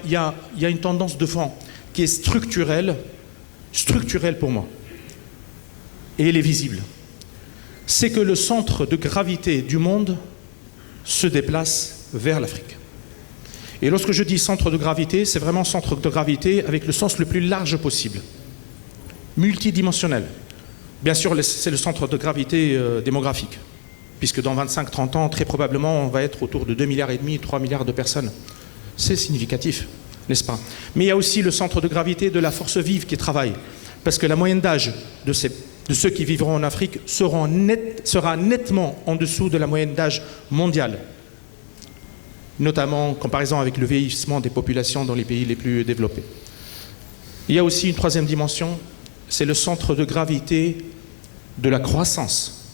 y a une tendance de fond qui est structurelle pour moi, et elle est visible. C'est que le centre de gravité du monde se déplace vers l'Afrique. Et lorsque je dis centre de gravité, c'est vraiment centre de gravité avec le sens le plus large possible, multidimensionnel. Bien sûr, c'est le centre de gravité démographique, puisque dans 25-30 ans, très probablement, on va être autour de 2,5 milliards, 3 milliards de personnes. C'est significatif, n'est-ce pas? Mais il y a aussi le centre de gravité de la force vive qui travaille, parce que la moyenne d'âge de ceux qui vivront en Afrique sera nettement en dessous de la moyenne d'âge mondiale, notamment en comparaison avec le vieillissement des populations dans les pays les plus développés. Il y a aussi une troisième dimension, c'est le centre de gravité de la croissance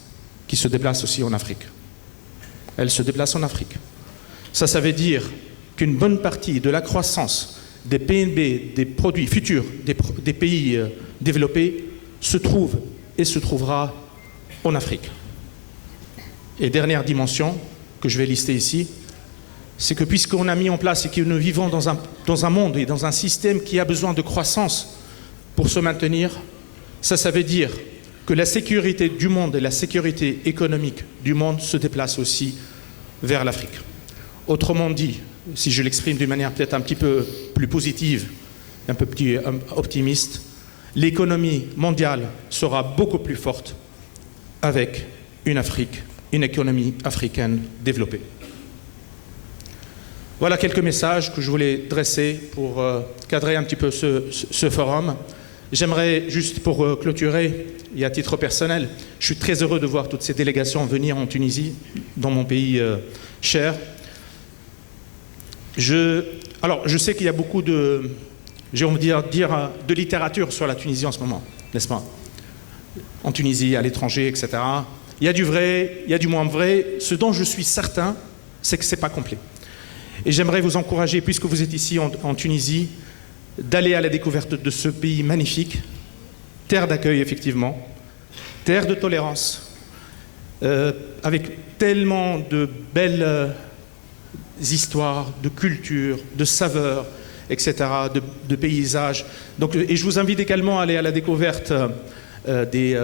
qui se déplace aussi en Afrique. Elle se déplace en Afrique. Ça veut dire qu'une bonne partie de la croissance des PNB, des produits futurs des pays développés se trouve et se trouvera en Afrique. Et dernière dimension que je vais lister ici, c'est que puisqu'on a mis en place et que nous vivons dans un monde et dans un système qui a besoin de croissance pour se maintenir, ça veut dire que la sécurité du monde et la sécurité économique du monde se déplacent aussi vers l'Afrique. Autrement dit, si je l'exprime d'une manière peut-être un petit peu plus positive, un peu plus optimiste, l'économie mondiale sera beaucoup plus forte avec une économie africaine développée. Voilà quelques messages que je voulais dresser pour cadrer un petit peu ce forum. J'aimerais juste pour clôturer, et à titre personnel, je suis très heureux de voir toutes ces délégations venir en Tunisie, dans mon pays cher. Alors, je sais qu'il y a beaucoup de, j'ai envie de dire, de littérature sur la Tunisie en ce moment, n'est-ce pas? En Tunisie, à l'étranger, etc. Il y a du vrai, il y a du moins vrai. Ce dont je suis certain, c'est que ce n'est pas complet. Et j'aimerais vous encourager, puisque vous êtes ici en Tunisie, d'aller à la découverte de ce pays magnifique, terre d'accueil effectivement, terre de tolérance, avec tellement de belles histoires, de cultures, de saveurs, etc., de paysages. Donc, et je vous invite également à aller à la découverte des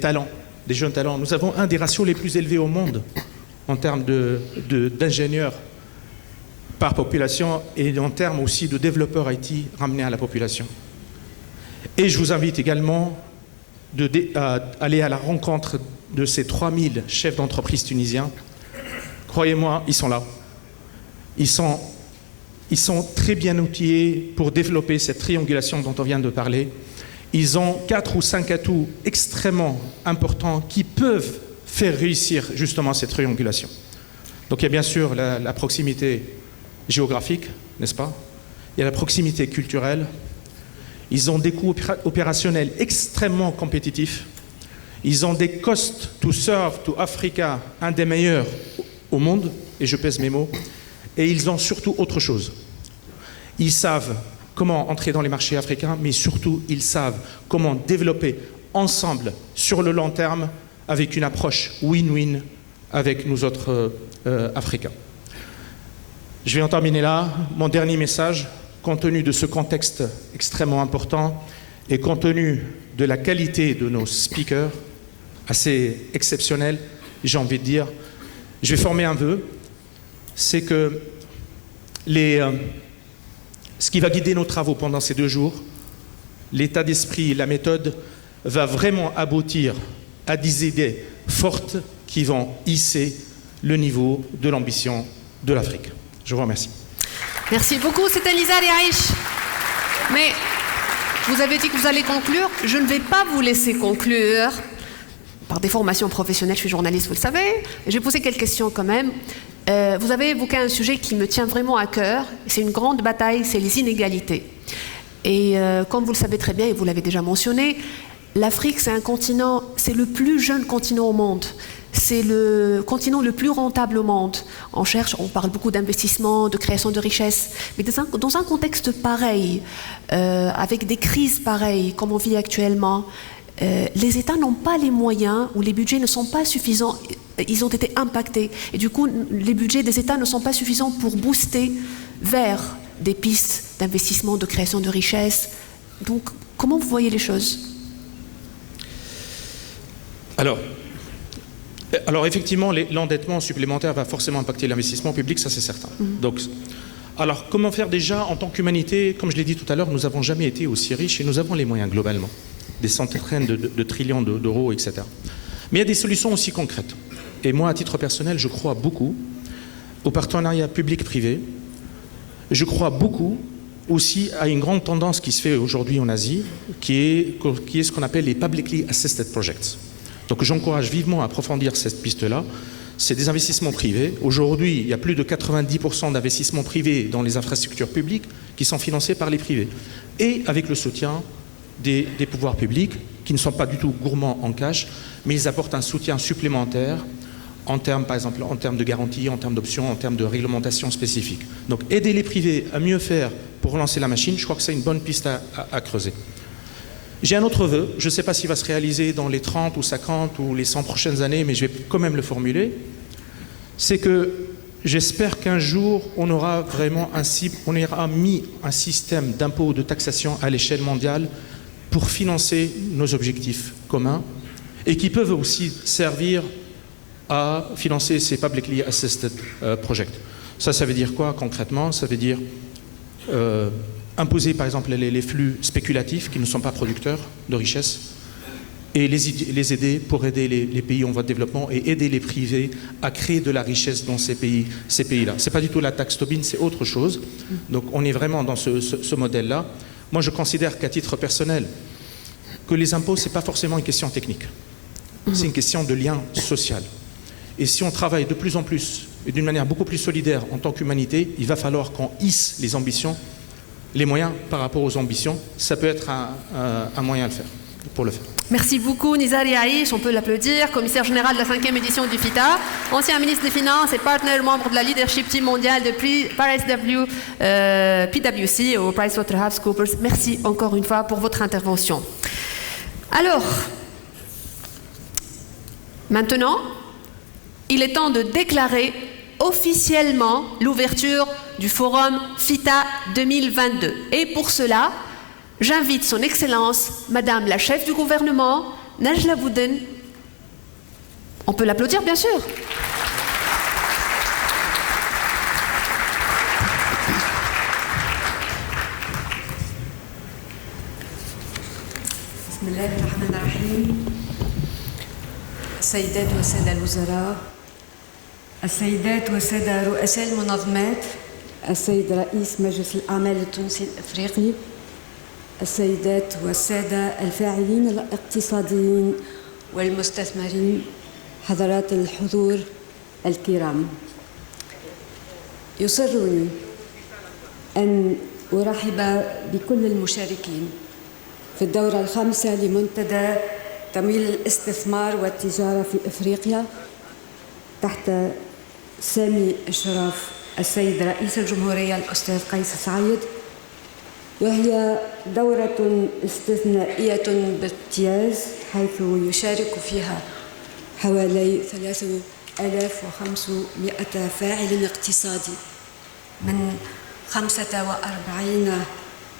talents, des jeunes talents. Nous avons un des ratios les plus élevés au monde en termes d'ingénieurs par population et en termes aussi de développeurs IT ramenés à la population. Et je vous invite également à aller à la rencontre de ces 3000 chefs d'entreprise tunisiens. Croyez-moi, ils sont là. Ils sont très bien outillés pour développer cette triangulation dont on vient de parler. Ils ont 4 ou 5 atouts extrêmement importants qui peuvent faire réussir justement cette triangulation. Donc il y a bien sûr la proximité géographique, n'est-ce pas? Il y a la proximité culturelle. Ils ont des coûts opérationnels extrêmement compétitifs. Ils ont des cost to serve to Africa, un des meilleurs au monde, et je pèse mes mots. Et ils ont surtout autre chose. Ils savent comment entrer dans les marchés africains, mais surtout, ils savent comment développer ensemble, sur le long terme, avec une approche win-win avec nous autres Africains. Je vais en terminer là. Mon dernier message, compte tenu de ce contexte extrêmement important et compte tenu de la qualité de nos speakers, assez exceptionnels, j'ai envie de dire, je vais former un vœu, c'est que ce qui va guider nos travaux pendant ces 2 jours, l'état d'esprit et la méthode, va vraiment aboutir à des idées fortes qui vont hisser le niveau de l'ambition de l'Afrique. Je vous remercie. Merci beaucoup, c'était Lisa Riaïch. Mais vous avez dit que vous allez conclure. Je ne vais pas vous laisser conclure. Par des formations professionnelles, je suis journaliste, vous le savez. Je vais poser quelques questions quand même. Vous avez évoqué un sujet qui me tient vraiment à cœur. C'est une grande bataille, c'est les inégalités. Et comme vous le savez très bien, et vous l'avez déjà mentionné, l'Afrique, c'est un continent, c'est le plus jeune continent au monde. C'est le continent le plus rentable au monde. On parle beaucoup d'investissement, de création de richesses. Mais dans un contexte pareil, avec des crises pareilles, comme on vit actuellement, les États n'ont pas les moyens, ou les budgets ne sont pas suffisants, ils ont été impactés. Et du coup, les budgets des États ne sont pas suffisants pour booster vers des pistes d'investissement, de création de richesses. Donc, comment vous voyez les choses ? Alors effectivement, l'endettement supplémentaire va forcément impacter l'investissement public, ça c'est certain. Donc, alors, comment faire déjà en tant qu'humanité? Comme je l'ai dit tout à l'heure, nous n'avons jamais été aussi riches et nous avons les moyens globalement. Des centaines de trillions d'euros, etc. Mais il y a des solutions aussi concrètes. Et moi, à titre personnel, je crois beaucoup au partenariat public-privé. Je crois beaucoup aussi à une grande tendance qui se fait aujourd'hui en Asie, qui est ce qu'on appelle les Publicly Assisted Projects. Donc j'encourage vivement à approfondir cette piste-là. C'est des investissements privés. Aujourd'hui, il y a plus de 90% d'investissements privés dans les infrastructures publiques qui sont financés par les privés. Et avec le soutien des pouvoirs publics, qui ne sont pas du tout gourmands en cash, mais ils apportent un soutien supplémentaire en termes, par exemple, en termes de garantie, en termes d'options, en termes de réglementation spécifique. Donc aider les privés à mieux faire pour relancer la machine, je crois que c'est une bonne piste à creuser. J'ai un autre vœu, je ne sais pas s'il va se réaliser dans les 30 ou 50 ou les 100 prochaines années, mais je vais quand même le formuler. C'est que j'espère qu'un jour, on aura mis un système d'impôt, de taxation à l'échelle mondiale pour financer nos objectifs communs et qui peuvent aussi servir à financer ces Publicly Assisted Projects. Ça veut dire quoi concrètement? Ça veut dire imposer par exemple les flux spéculatifs qui ne sont pas producteurs de richesse et les aider pour aider les pays en voie de développement et aider les privés à créer de la richesse dans ces pays-là. Ce n'est pas du tout la taxe Tobin, c'est autre chose. Donc on est vraiment dans ce modèle-là. Moi je considère qu'à titre personnel, que les impôts, ce n'est pas forcément une question technique. C'est une question de lien social. Et si on travaille de plus en plus et d'une manière beaucoup plus solidaire en tant qu'humanité, il va falloir qu'on hisse les ambitions, les moyens par rapport aux ambitions. Ça peut être un moyen pour le faire. Merci beaucoup Nizar Yaïch, on peut l'applaudir, commissaire général de la 5e édition du FITA, ancien ministre des Finances et partenaire membre de la leadership team mondiale de PwC au PricewaterhouseCoopers. Merci encore une fois pour votre intervention. Alors, maintenant, il est temps de déclarer officiellement l'ouverture du forum FITA 2022. Et pour cela, j'invite son Excellence, Madame la chef du gouvernement, Najla Bouden. On peut l'applaudir, bien sûr. Bismillahirrahmanirrahim. السيدات والسادة الوزراء، السيدات والسادة رؤساء المنظمات، السيد رئيس مجلس الأعمال التونسي الأفريقي، السيدات والسادة الفاعلين الاقتصاديين والمستثمرين، حضرات الحضور الكرام، يسرني أن أرحب بكل المشاركين في الدورة الخامسة لمنتدى تمويل الاستثمار والتجارة في إفريقيا تحت سامي إشراف السيد رئيس الجمهورية الأستاذ قيس سعيد، وهي دورة استثنائية بامتياز حيث يشارك فيها حوالي 3500 فاعل اقتصادي من 45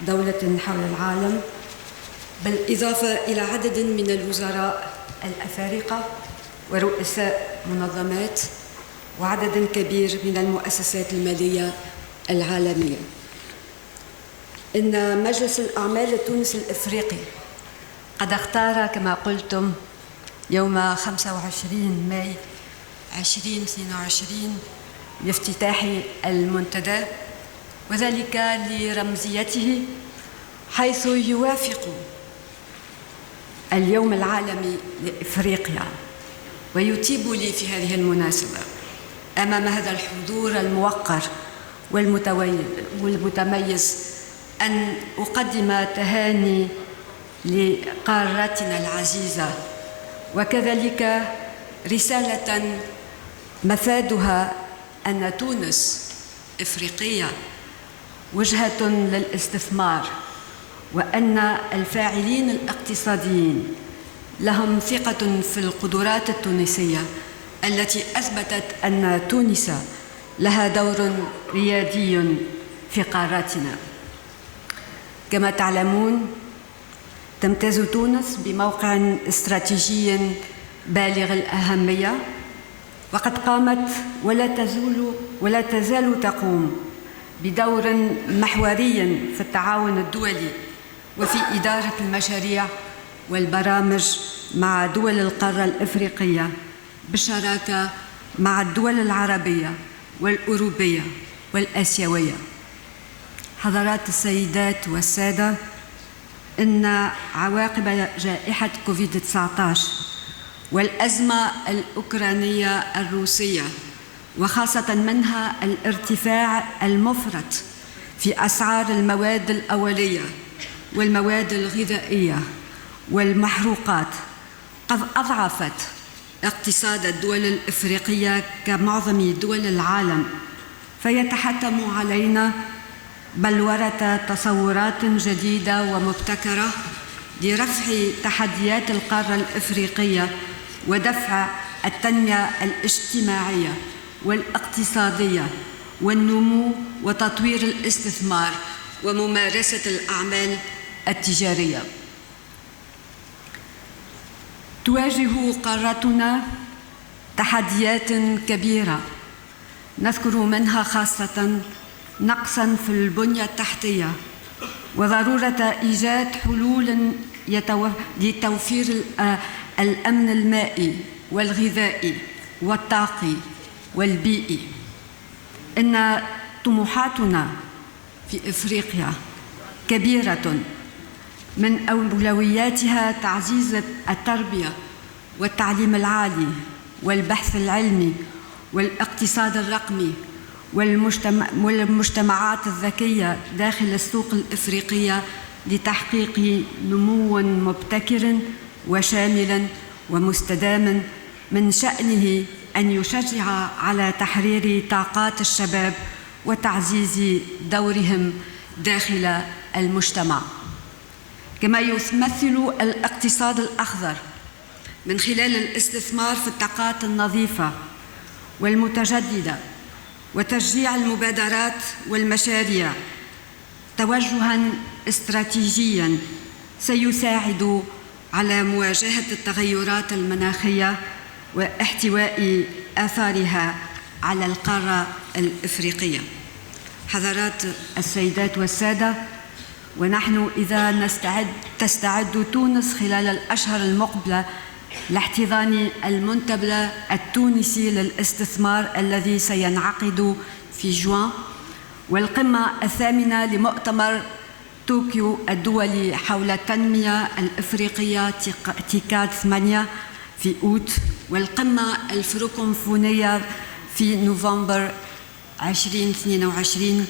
دولة حول العالم، بالإضافة إلى عدد من الوزراء الأفارقة ورؤساء منظمات وعدد كبير من المؤسسات المالية العالمية. إن مجلس الأعمال التونسي الإفريقي قد اختار كما قلتم يوم 25 ماي 2022 لافتتاح المنتدى، وذلك لرمزيته حيث يوافق اليوم العالمي لإفريقيا، ويطيب لي في هذه المناسبة أمام هذا الحضور الموقر والمتميز أن أقدم تهاني لقارتنا العزيزة، وكذلك رسالة مفادها أن تونس إفريقية وجهة للاستثمار، وأن الفاعلين الاقتصاديين لهم ثقة في القدرات التونسية التي أثبتت أن تونس لها دور ريادي في قاراتنا. كما تعلمون تمتاز تونس بموقع استراتيجي بالغ الأهمية، وقد قامت ولا تزال تقوم بدور محوري في التعاون الدولي وفي إدارة المشاريع والبرامج مع دول القارة الإفريقية بالشراكة مع الدول العربية والأوروبية والآسيوية. حضرات السيدات والسادة، إن عواقب جائحة كوفيد-19 والأزمة الأوكرانية الروسية، وخاصة منها الارتفاع المفرط في أسعار المواد الأولية والمواد الغذائية والمحروقات، قد أضعفت اقتصاد الدول الإفريقية كمعظم دول العالم، فيتحتم علينا بلورة تصورات جديدة ومبتكرة لرفع تحديات القارة الإفريقية ودفع التنمية الاجتماعية والاقتصادية والنمو وتطوير الاستثمار وممارسة الأعمال التجارية. تواجه قارتنا تحديات كبيرة، نذكر منها خاصة نقصاً في البنية التحتية وضرورة إيجاد حلول لتوفير الأمن المائي والغذائي والطاقي والبيئي. إن طموحاتنا في إفريقيا كبيرة، من أولوياتها تعزيز التربية والتعليم العالي والبحث العلمي والاقتصاد الرقمي والمجتمعات الذكية داخل السوق الإفريقية لتحقيق نمو مبتكر وشامل ومستدام من شأنه أن يشجع على تحرير طاقات الشباب وتعزيز دورهم داخل المجتمع. كما يمثل الاقتصاد الأخضر من خلال الاستثمار في الطاقات النظيفة والمتجددة وتشجيع المبادرات والمشاريع توجهاً استراتيجياً سيساعد على مواجهة التغيرات المناخية واحتواء آثارها على القارة الإفريقية. حضرات السيدات والسادة، ونحن إذا تستعد تونس خلال الأشهر المقبلة لاحتضان المنتدى التونسي للاستثمار الذي سينعقد في جوان، والقمة الثامنة لمؤتمر طوكيو الدولي حول التنمية الإفريقية تيكاد 8 في أوت، والقمة الفرنكوفونية في نوفمبر 2022،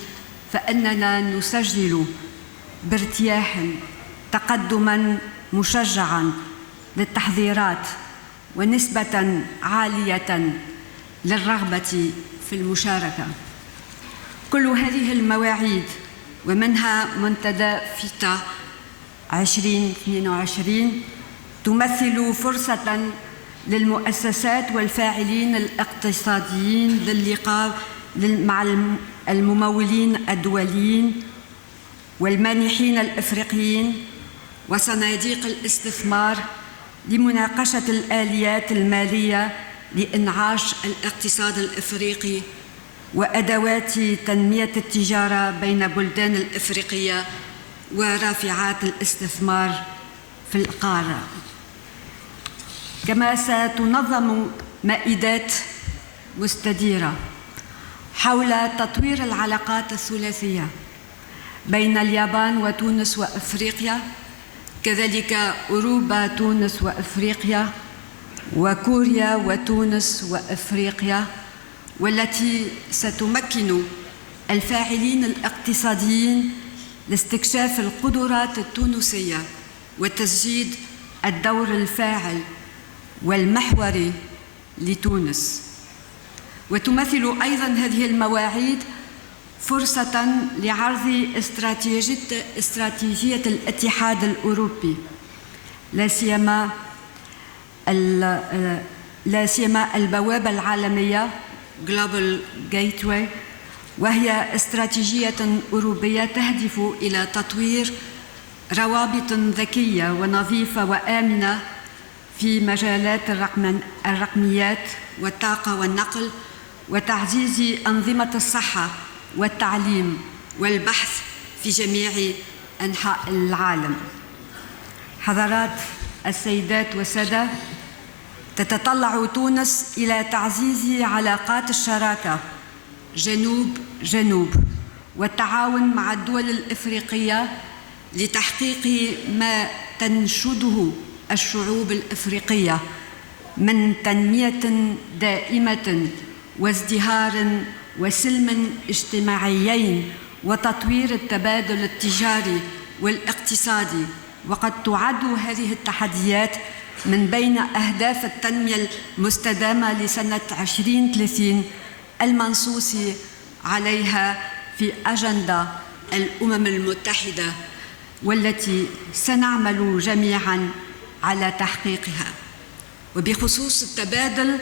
فإننا نسجل بارتياح تقدماً مشجعاً للتحضيرات ونسبة عالية للرغبة في المشاركة. كل هذه المواعيد ومنها منتدى فيتا 2022 تمثل فرصة للمؤسسات والفاعلين الاقتصاديين للقاء مع الممولين الدوليين والمانحين الإفريقيين وصناديق الاستثمار لمناقشة الآليات المالية لإنعاش الاقتصاد الإفريقي وأدوات تنمية التجارة بين بلدان الإفريقية ورافعات الاستثمار في القارة. كما ستنظم مائدات مستديرة حول تطوير العلاقات الثلاثية بين اليابان وتونس وأفريقيا، كذلك أوروبا تونس وأفريقيا، وكوريا وتونس وأفريقيا، والتي ستمكن الفاعلين الاقتصاديين لاستكشاف القدرات التونسية وتسجيل الدور الفاعل والمحوري لتونس. وتمثل أيضاً هذه المواعيد فرصة لعرض استراتيجية الاتحاد الأوروبي، لا سيما البوابة العالمية Global Gateway، وهي استراتيجية أوروبية تهدف إلى تطوير روابط ذكية ونظيفة وآمنة في مجالات الرقميات والطاقة والنقل وتعزيز أنظمة الصحة والتعليم والبحث في جميع أنحاء العالم. حضرات السيدات والسادة، تتطلع تونس إلى تعزيز علاقات الشراكة جنوب والتعاون مع الدول الإفريقية لتحقيق ما تنشده الشعوب الإفريقية من تنمية دائمة وازدهار وسلم اجتماعيين وتطوير التبادل التجاري والاقتصادي. وقد تعد هذه التحديات من بين أهداف التنمية المستدامة لسنة 2030 المنصوص عليها في أجندة الأمم المتحدة، والتي سنعمل جميعاً على تحقيقها. وبخصوص التبادل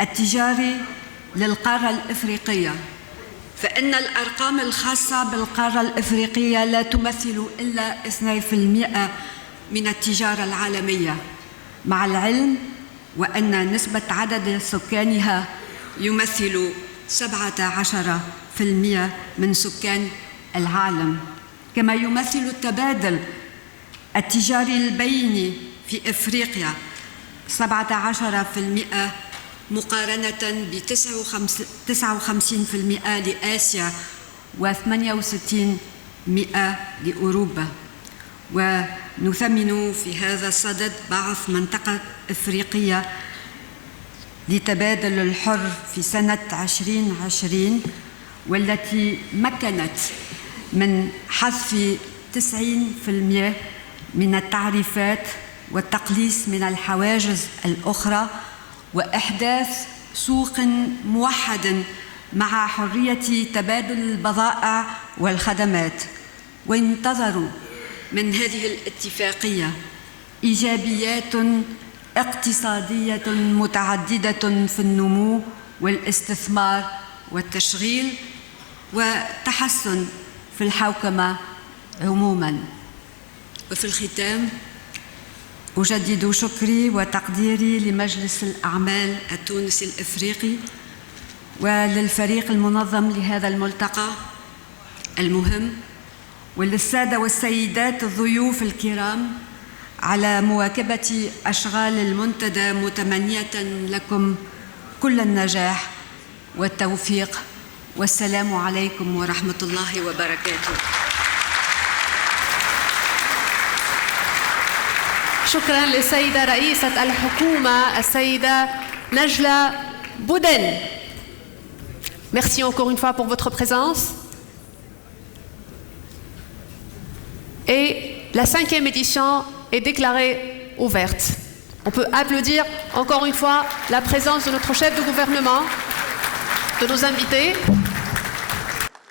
التجاري للقارة الإفريقية، فإن الأرقام الخاصة بالقارة الإفريقية لا تمثل إلا 2% من التجارة العالمية، مع العلم وأن نسبة عدد سكانها يمثل 17% من سكان العالم، كما يمثل التبادل التجاري البيني في إفريقيا 17% مقارنة ب 59% لآسيا و68% لأوروبا. ونثمن في هذا الصدد بعث منطقة إفريقية لتبادل الحر في سنة 2020، والتي مكنت من حذف 90% من التعريفات والتقليص من الحواجز الأخرى وإحداث سوق موحد مع حرية تبادل البضائع والخدمات. وينتظر من هذه الاتفاقية إيجابيات اقتصادية متعددة في النمو والاستثمار والتشغيل وتحسن في الحوكمة عموماً. وفي الختام أجدد شكري وتقديري لمجلس الأعمال التونسي الإفريقي وللفريق المنظم لهذا الملتقى المهم، وللسادة والسيدات الضيوف الكرام على مواكبة أشغال المنتدى، متمنية لكم كل النجاح والتوفيق، والسلام عليكم ورحمة الله وبركاته. شكرا للسيدة رئيسة الحكومة السيدة نجلة بودن. Merci encore une fois pour votre présence. Et la 5e édition est déclarée ouverte. On peut applaudir encore une fois la présence de notre chef de gouvernement, de nos invités.